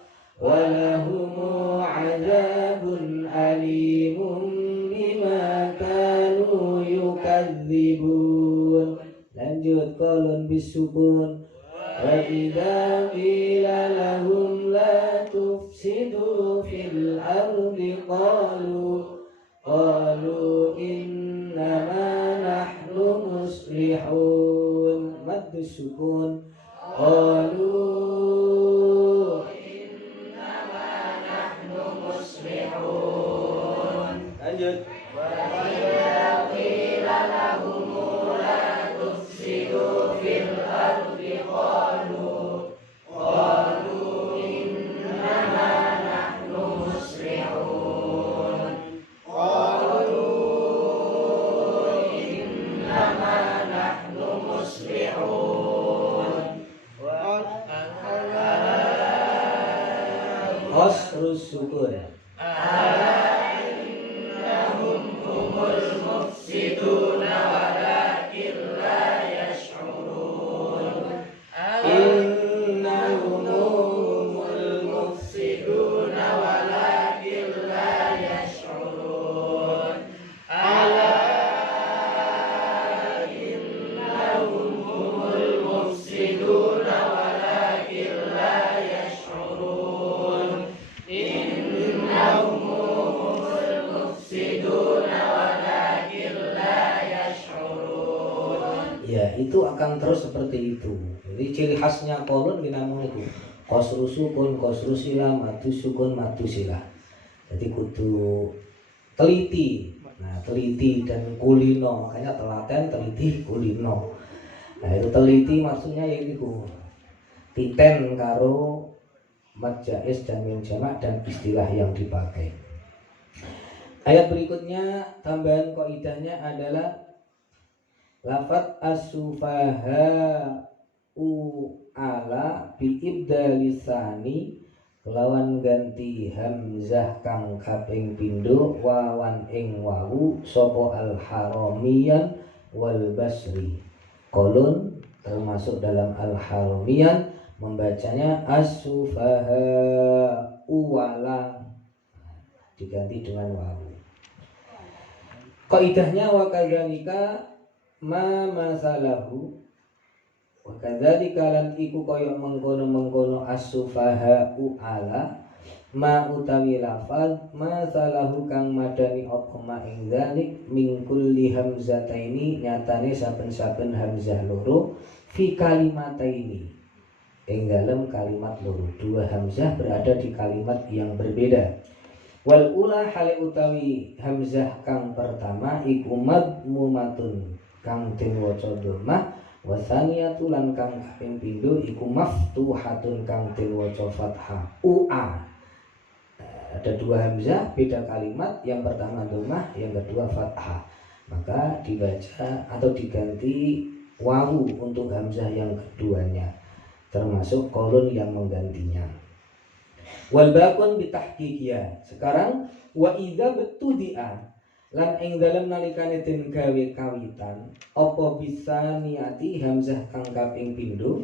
wa lahum 'adzabun alimun bima kanu yukadzibun. Lanjut qalun bisukun. Wa idza qila lahum la tufsidu fil ardi qalu innama nahnu muslihun. Maddu sukun. Qalu innama nahnu muslihun. Lanjut. Wa idza qila lahum la tufsidu fil ardi qalu innama nahnu muslihun. Qasrus sukun. Ala innahum humul mufsiduna walakin la yash'urun. Innahum humul mufsiduna walakin la yash'urun. Ala innahum humul mufsiduna walakin la yash'urun. Innahum humul mufsiduna walakin la yash'urun. Ya, itu akan terus seperti itu. Jadi ciri khasnya kolon namun itu qasru sukun, qasru sila, madu sukun, madu sila. Jadi kudu teliti Nah, teliti dan kulino, makanya telaten, teliti, kulino. Nah, itu teliti maksudnya ya itu titen karo mad jaiz dan mim jamak dan istilah yang dipakai. Ayat berikutnya tambahan kaidahnya adalah lafat as-sufaha ala bi ibdalisani kelawan ganti hamzah kang kaping pindho wawan ing wawu sapa al-haramiyan wal basri. Kolon termasuk dalam al-haramiyan membacanya as-sufaha wala diganti dengan wawu. Kaidahnya wa kadzalika ma masalahu wa kadzalika lan iku kaya mengkono-mengkono as-sufaha ala ma utawi lafal masalahu kang madani apa ma ing zalik min kulli hamzataini nyatane saben-saben hamzah loro fi kalimataini ing dalam kalimat loro. Dua hamzah berada di kalimat yang berbeda. Wal ula hale utawi hamzah kang pertama iku madmumatun kang den waca dhammah wa tsaniyatu lan kang kaping pindho iku maftuhatun kang den waca fathah ua. Ada dua hamzah beda kalimat, yang pertama dhammah, yang kedua fathah. Maka dibaca atau diganti wawu untuk hamzah yang keduanya, termasuk kolon yang menggantinya. Wal bakun bitahqiqiyah. Sekarang wa idza betudia lan ing dalem nalikane den gawe kawitan apa bisa niati hamzah kang kaping pindho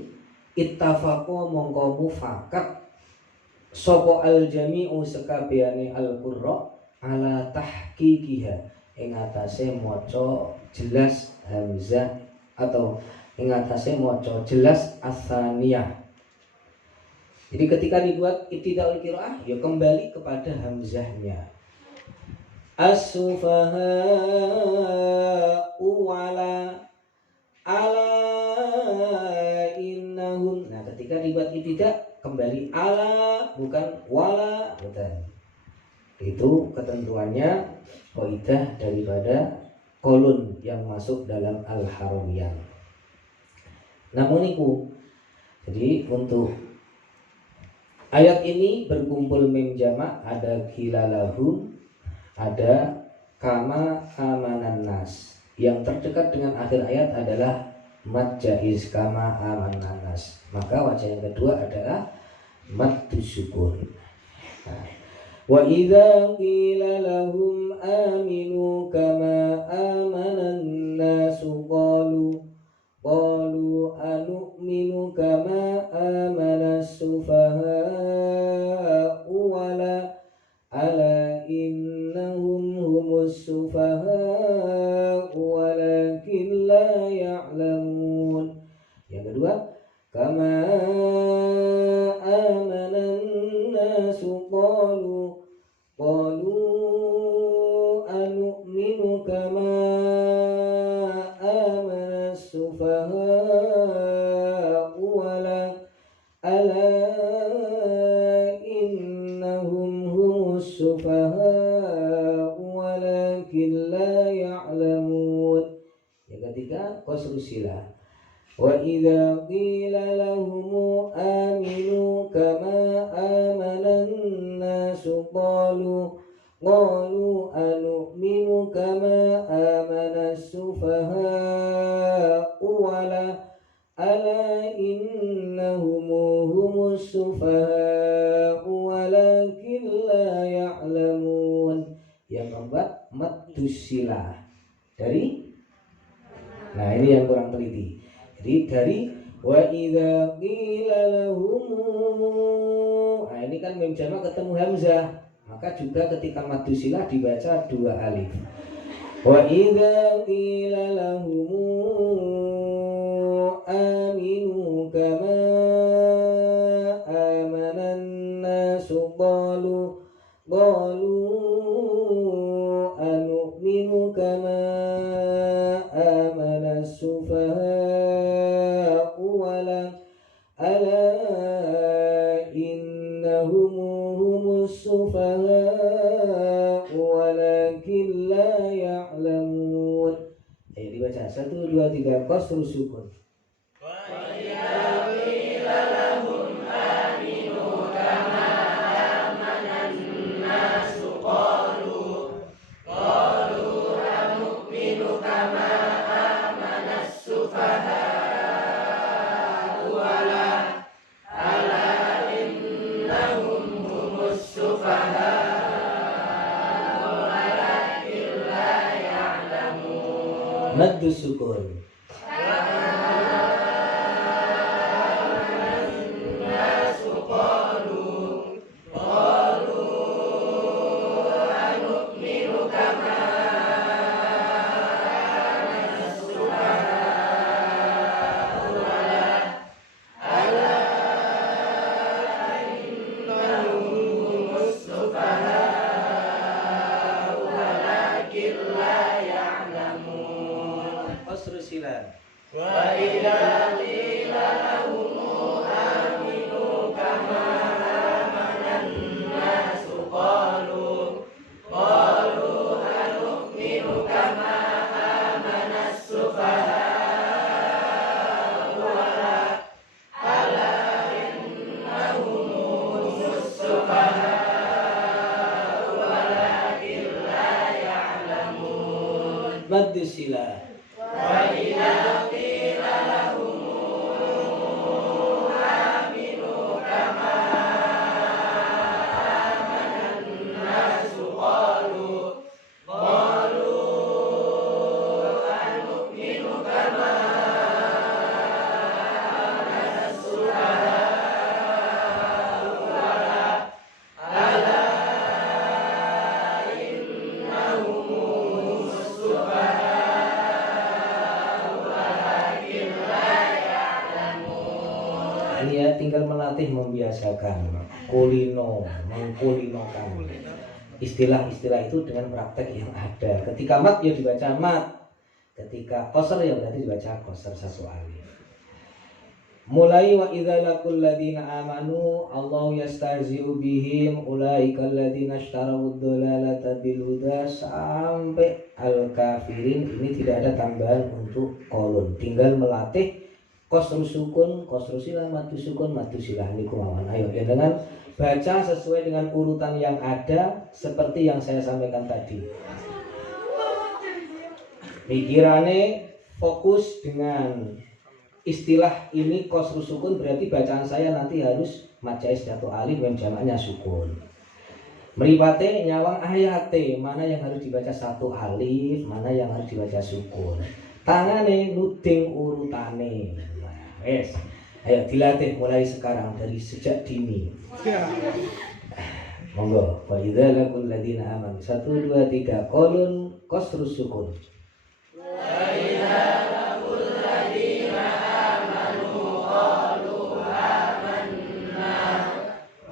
ittafaqo mongko mufakat sapa al jami'u sekabehane al qurra ala tahqiqiha ing atase maca jelas hamzah atau ing atase maca jelas asaniyah. Jadi ketika dibuat ibtidaul qiraah ya kembali kepada hamzahnya. As-sufaha wala ala innahum. Nah, ketika dibuat ibtida kembali ala bukan wala, betul. Itu ketentuannya kaidah daripada kolon yang masuk dalam al-haramiyah. Namun itu jadi untuk ayat ini berkumpul mim jamak, ada khilalahum, ada kama amanan nas. Yang terdekat dengan akhir ayat adalah mad jaiz kama amanan nas. Maka wajah yang kedua adalah mad syukur. Wa idza qila lahum aminu kama amanan nas qalu anu'minu kama amana sufaha wala ala innahum humus sufaha walakin la ya'lamun. Yang kedua kama amanan nasu qalu anu'minu kama amana sufaha wala ala innahum humus sufaha walakin la ya'lamun. Yang ketiga qasrusilah wa idza qila lahum aminu kama amanan nasu qalu anu'minu kama amana sufaha wala ala innahum humus sufaha walakin la ya'lamun. Yang keempat maddusilah dari, nah ini yang kurang teliti. Jadi dari wa idza qila lahum, nah ini kan mim jamak ketemu hamzah, maka juga ketika maddusilah dibaca dua alif. Wa idza qila lahum aminu kama amanan nasu qalu anu'minu kama amana sufaha wala ala innahum humus sufaha walakin la dibaca 1, 2, 3 qasru sukun. Maddu sukun. Qasru silan. Maddu silan. Ini ya tinggal melatih membiasakan mengkulinokan istilah-istilah itu dengan praktek yang ada. Ketika mat ya dibaca mat, ketika qasar ya berarti dibaca qasar satu alif. Mulai wa idza laqul ladina amanu Allahu yastahzi'u bihim ulaikal ladina ishtaraw ad-dhalalata bil huda sampai al kafirin. Ini tidak ada tambahan untuk kolon, tinggal melatih qasru sukun, qasru silah, madu sukun, madu silah. Ini kumawan. Ayo ya, dengan baca sesuai dengan urutan yang ada seperti yang saya sampaikan tadi. Pikirannya fokus dengan istilah ini qasru sukun, berarti bacaan saya nanti harus majais satu alif mem jamaknya sukun. Mripate nyawang ayate, mana yang harus dibaca satu alif, mana yang harus dibaca sukun. Tangane nuding urutane. Yes. Ayo dilatih mulai sekarang dari sejak dini. Monggo. Wa idza laqul ladina amanu 1 2 3 qalun qasru sukun. Wa idza laqul ladina amanu qalu amanna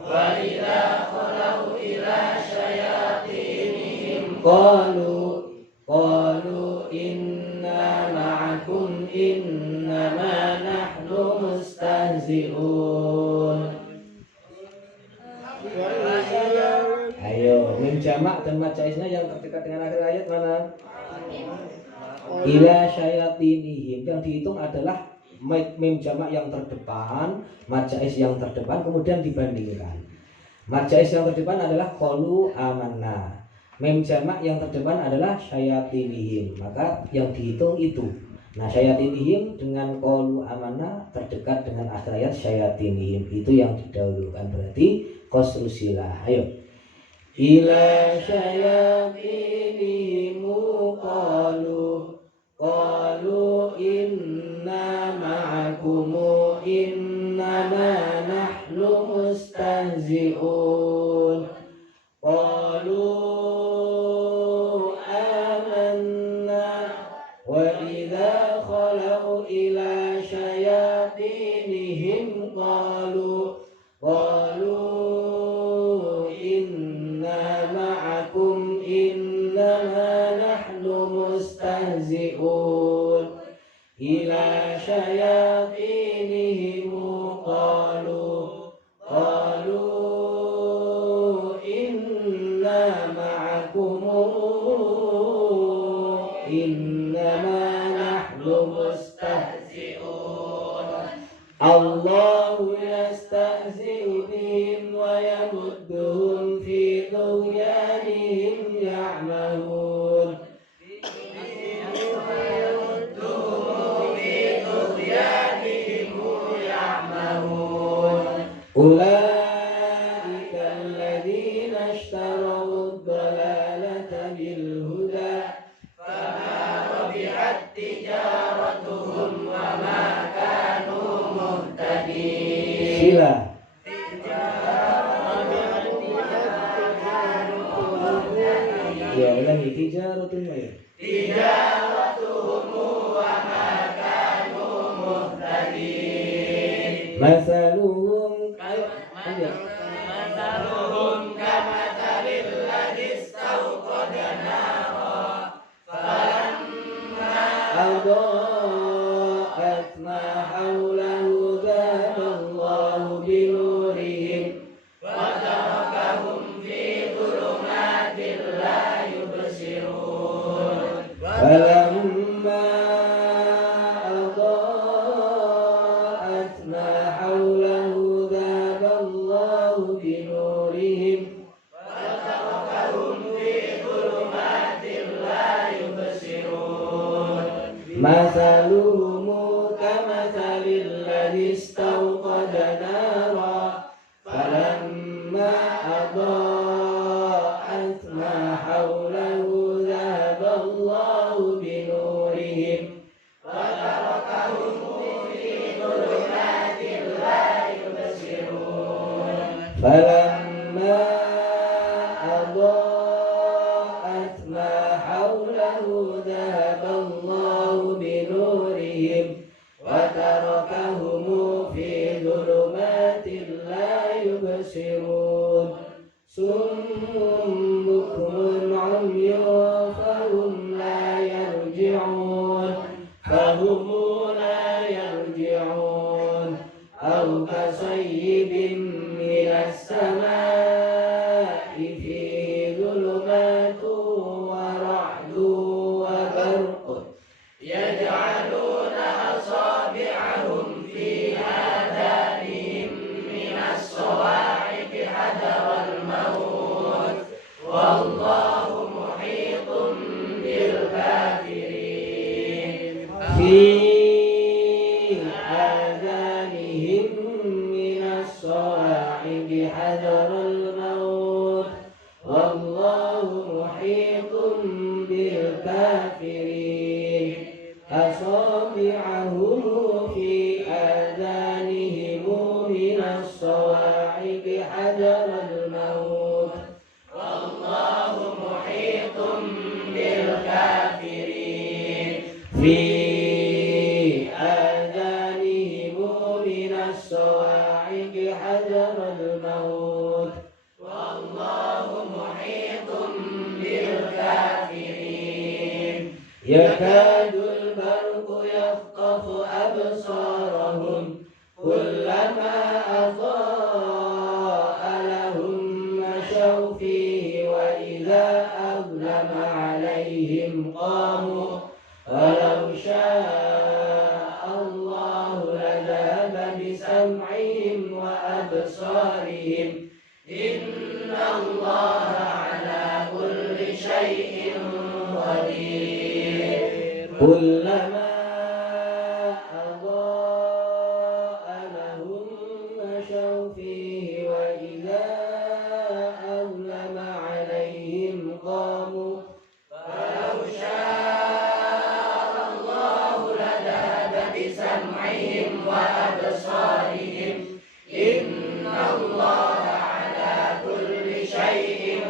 wa idza khalau ila syayatinihim qalu inna ma'akum innama nahnu mustahzi'un. Ayo, mim jamak dan majaisnya yang terdekat dengan akhir ayat mana? Ila syayatinihim. Yang dihitung adalah mim jamak yang terdepan, majais yang terdepan, kemudian dibandingkan. Majais yang terdepan adalah qalu amanna. Mem jamak yang terdepan adalah syayatinihim, maka yang dihitung itu. Nah, syayatinihim dengan qalu amanna terdekat dengan akhir ayat syayatinihim, itu yang didahulukan, berarti qasru silah. Ayo. Ila syayatinihim qalu inna ma'akum innama nahnu mustahzi'un. Qalu وإذا خلوا إلى شياطينهم قالوا إنا معكم إنما نحن مستهزئون إلى شياطينهم قالوا إنا معكم إنما الله يستهزئ بهم ويمدهم في طغيانهم يعمهون أولئك الذين اشتروا الضلالة بالهدى فما ربحت تجارتهم وما كانوا مهتدين. Sila. Ya, ulangi tijaratun ya. Tijaratuhum wa ma kanu muhtadin. Masaluhum kamathalil ladzi istawqada nara falamma adaa'at ma hawlahu dhahaba Allahu binurihim wa tarakahum fi dhulumatin la yubsirun. Falamma adaa'at ma hawlahu dhahaba Allahu binurihim wa tarakahum fi dhulumatin la yubsirun. Masaluhum kamathalil ladzi istawqada nara falamma adaa'at ma hawlahu dhahaba Allahu binurihim wa tarakahum fi dhulumatin la yubsirun. Falamma adaa'at ma hawlahu dhahaba Allahu binurihim wa tarakahum fi dhulumatin la yubsirun. Summun bukmun umyun fahum la yarji'un aw kasayyibin minas samaa'i fihi dhulumatun wa ra'dun wa barqun yaj'aluna asabi'ahum fi adanihim minas sawa'iqi hadaral maut wallahu muhitun bil kafirin. Fi adanihim minas sawa'iqi hadaral maut wallahu muhitun bil kafirin. Asabi'ahum fi adanihim minas sawa'iqi hadaral maut wallahu muhitun bil kafirin. Fi adanihim minas sawa'iqi hadaral maut wallahu muhitun bil kafirin. Yakadul barqu yafqahu absarahum kullama adaa'a lahum mashaw fihi wa idza azlama 'alaihim qamu walau syaa'a Allahu ladhaba bisam'ihim wa absarihim inna Allaha 'ala kulli syai'in qadir. Kullama adaa'a lahum mashaw fihi wa idza azlama 'alaihim qamu walau syaa'a Allahu ladhaba bisam'ihim wa absarihim inna Allaha 'ala kulli syai'in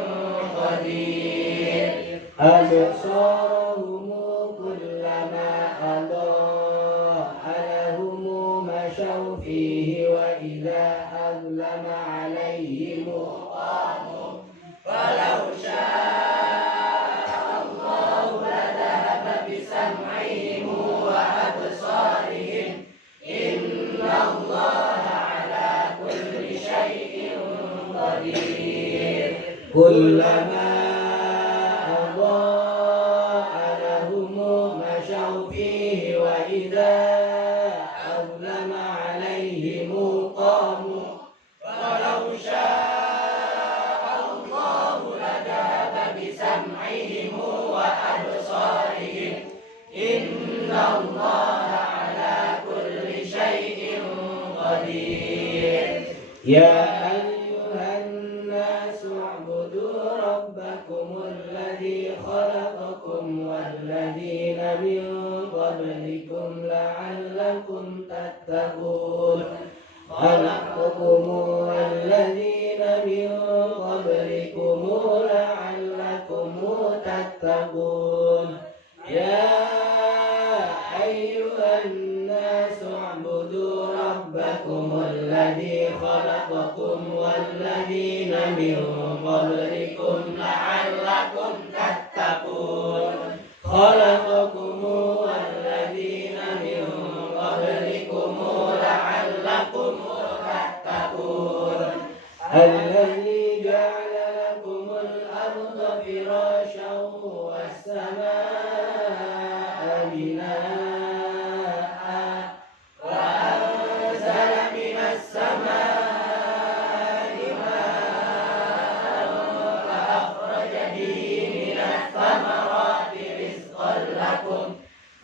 qadir. Absarahum kullama adaa'a lahum mashaw fihi wa idza azlama 'alaihim qamu walau syaa'a Allahu ladhaba bisam'ihim wa absarihim inna Allaha 'ala kulli syai'in qadir. Kullama adaa'a lahum mashaw fihi wa idza azlama 'alaihim قاموا ولو شاء الله لذهب بسمعهم وأبصارهم إن الله على كل شيء قدير يا أيها الناس اعبدوا ربكم الذي خلقكم والذين من قبلكم لعلكم تتقون خلقكم والذين من قبلكم لعلكم تتقون يا أيها الناس اعبدوا ربكم الذي خلقكم والذين من قبلكم لعلكم تتقون خلقكم والذين من قبلكم لعلكم تتقون الذي جعل لكم الأرض فراشا والسماء بناء وأنزل من السماء ماء فأخرج به من الثمرات رزقا لكم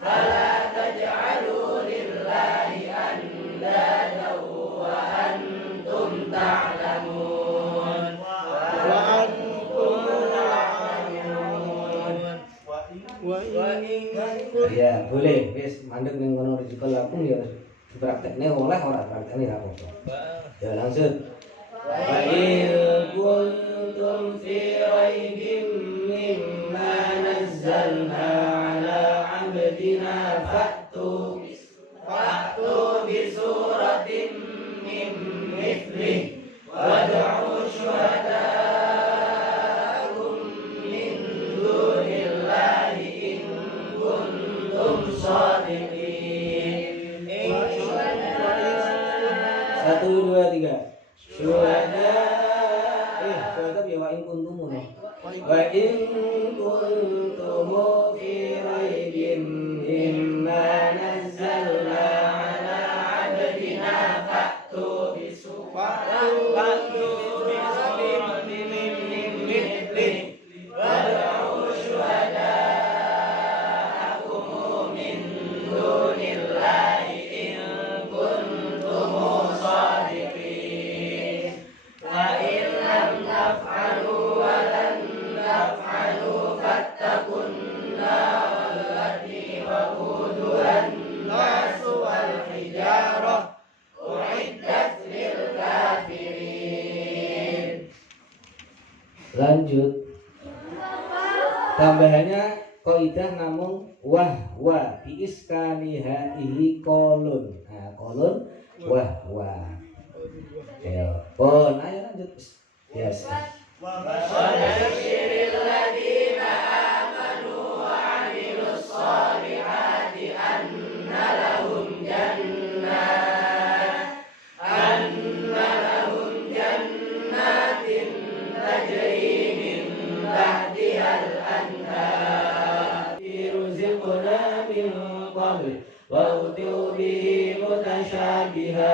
فلا تجعلوا لله أندادا وأنتم تعلمون وأنتم تعلمون Ya boleh, wis mandek ning kono rezeki lakum ya dipraktekne oleh ora praktekne ra apa-apa. Ya langsung. Wa in kuntum fi raibin mimma nazzalna ala 'abdina fa'tu bi suratin min mithlihi wad'u syuhada'akum min dunillahi in kuntum shadiqin. 1 2 3 syuhada syuhada ya wa in kuntum wa in kuntum fi raibin mimma nazzalna ala 'abdina fa'tu bi suratin min mithlihi wad'u syuhada'akum min dunillahi in kuntum shadiqin wa in lam taf'alu wa lan taf'alu fattaqun nar allati waquduha an-nas wal hijarah u'iddat lil kafirin. Lanjut. Tambahannya kaidah namung wah wa bi iskanihaihi kolun. Nah, kolun wah wa. Ya, pun ayo lanjut. Yes. Wabashiril ladina amanu wa 'amilus shalihati anna lahum jannatin tajri min tahtihal anhar rizqna min qabl wa utu bihi mutashabiha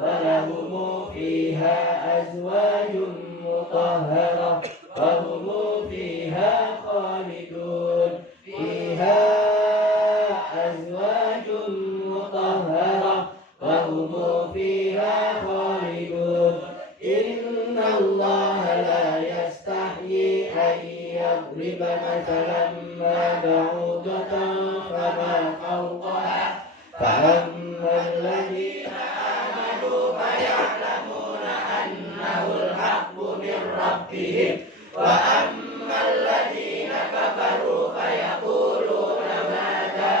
wa lahum fiha azwajun mutahharah wa hum fiha khalidun fiha azwajun mutahharah wa hum fiha khalidun inna allaha la yastahyi an yadriba mathalan ma ba'udatan fama fawqaha fa'amma alladhina amanu faya'lamuna annahu al-haqqu min rabbihim wa amma alladhina kafaru fayaquluna madza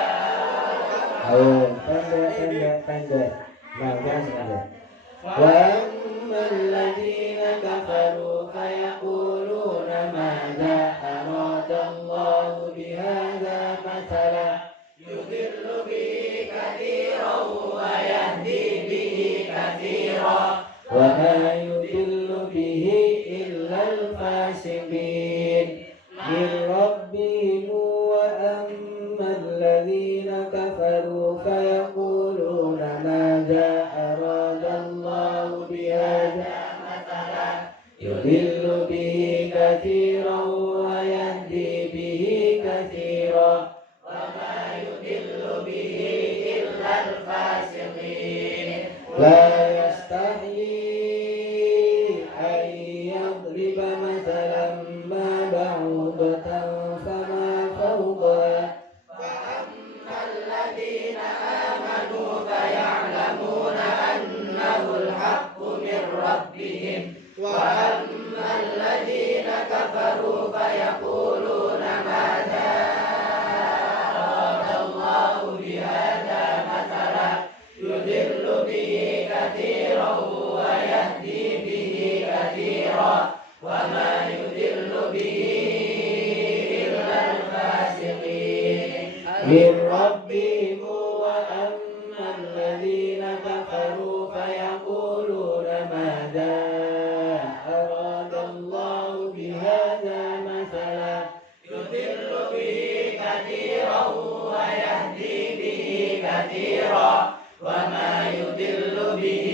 pendek nah jangan sengaja wa amma alladhina kafaru fayaquluna madza aradallahu bihadza mathala yudhillu bihi katsiran wa yahdi bihi katsiran wa ma yudhillu bihi illa al-fasiqin min rabbihim wa amma alladhina kafaru fayaquluna madza aradallahu يضل به كثيرا ويهدي به كثيرا وما يضل به إلا الفاسقين لا يستحيي أن يضرب مثلا ما بعوضة فما فوقها فأما الذين آمنوا فيعلمون أنه الحق من ربهم وأما الذين كفروا فيقولون ماذا أراد الله بهذا مثلا يضل به كثيرا ويهدي به كثيرا وما يضل به إلا الفاسقين من ربهم وأما الذين كفروا فيقولون ماذا أراد الله بهذا مثلا يضل به كثيرا ويهدي به كثيرا وما يضل به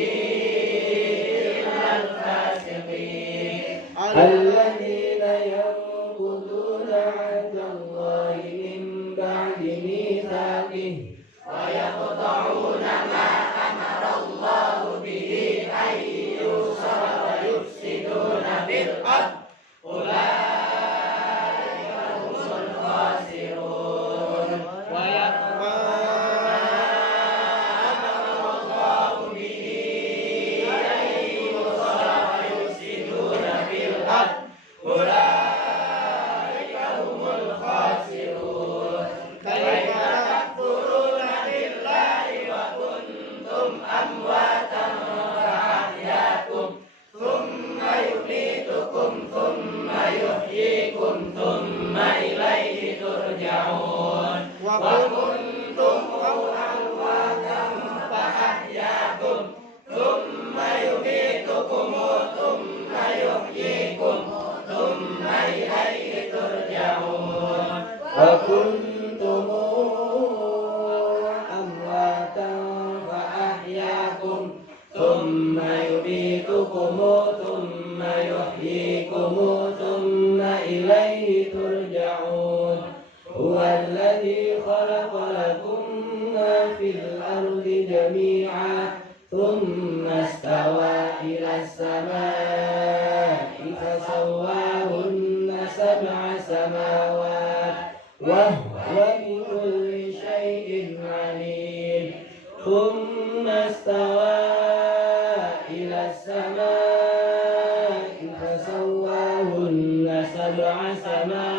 إلا الفاسقين الذين ينقضون عهد الله من بعد ميثاقه ويقطعون ما أمر الله به أن يوصل ويفسدون في الأرض أولئك هم الخاسرون ويقطعون ما أمر الله به أن يوصل ويفسدون في الأرض أولئك هم الخاسرون كيف تكفرون بالله وكنتم أمواتا فأحياكم ثم يميتكم ثم يحييكم ثم إليه ترجعون وكنتم أمواتا فأحياكم ثم يميتكم ثم يحييكم ثم إليه ترجعون وكنتم أمواتا فأحياكم ثم يميتكم ثم يحييكم ثم إليه ترجعون هو الذي خلق لكم ما في الأرض جميعا ثم استوى إلى السماء فسواهن سبع سماوات وهو بكل شيء عليم ثم استوى إلى السماء فسواهن سبع سماوات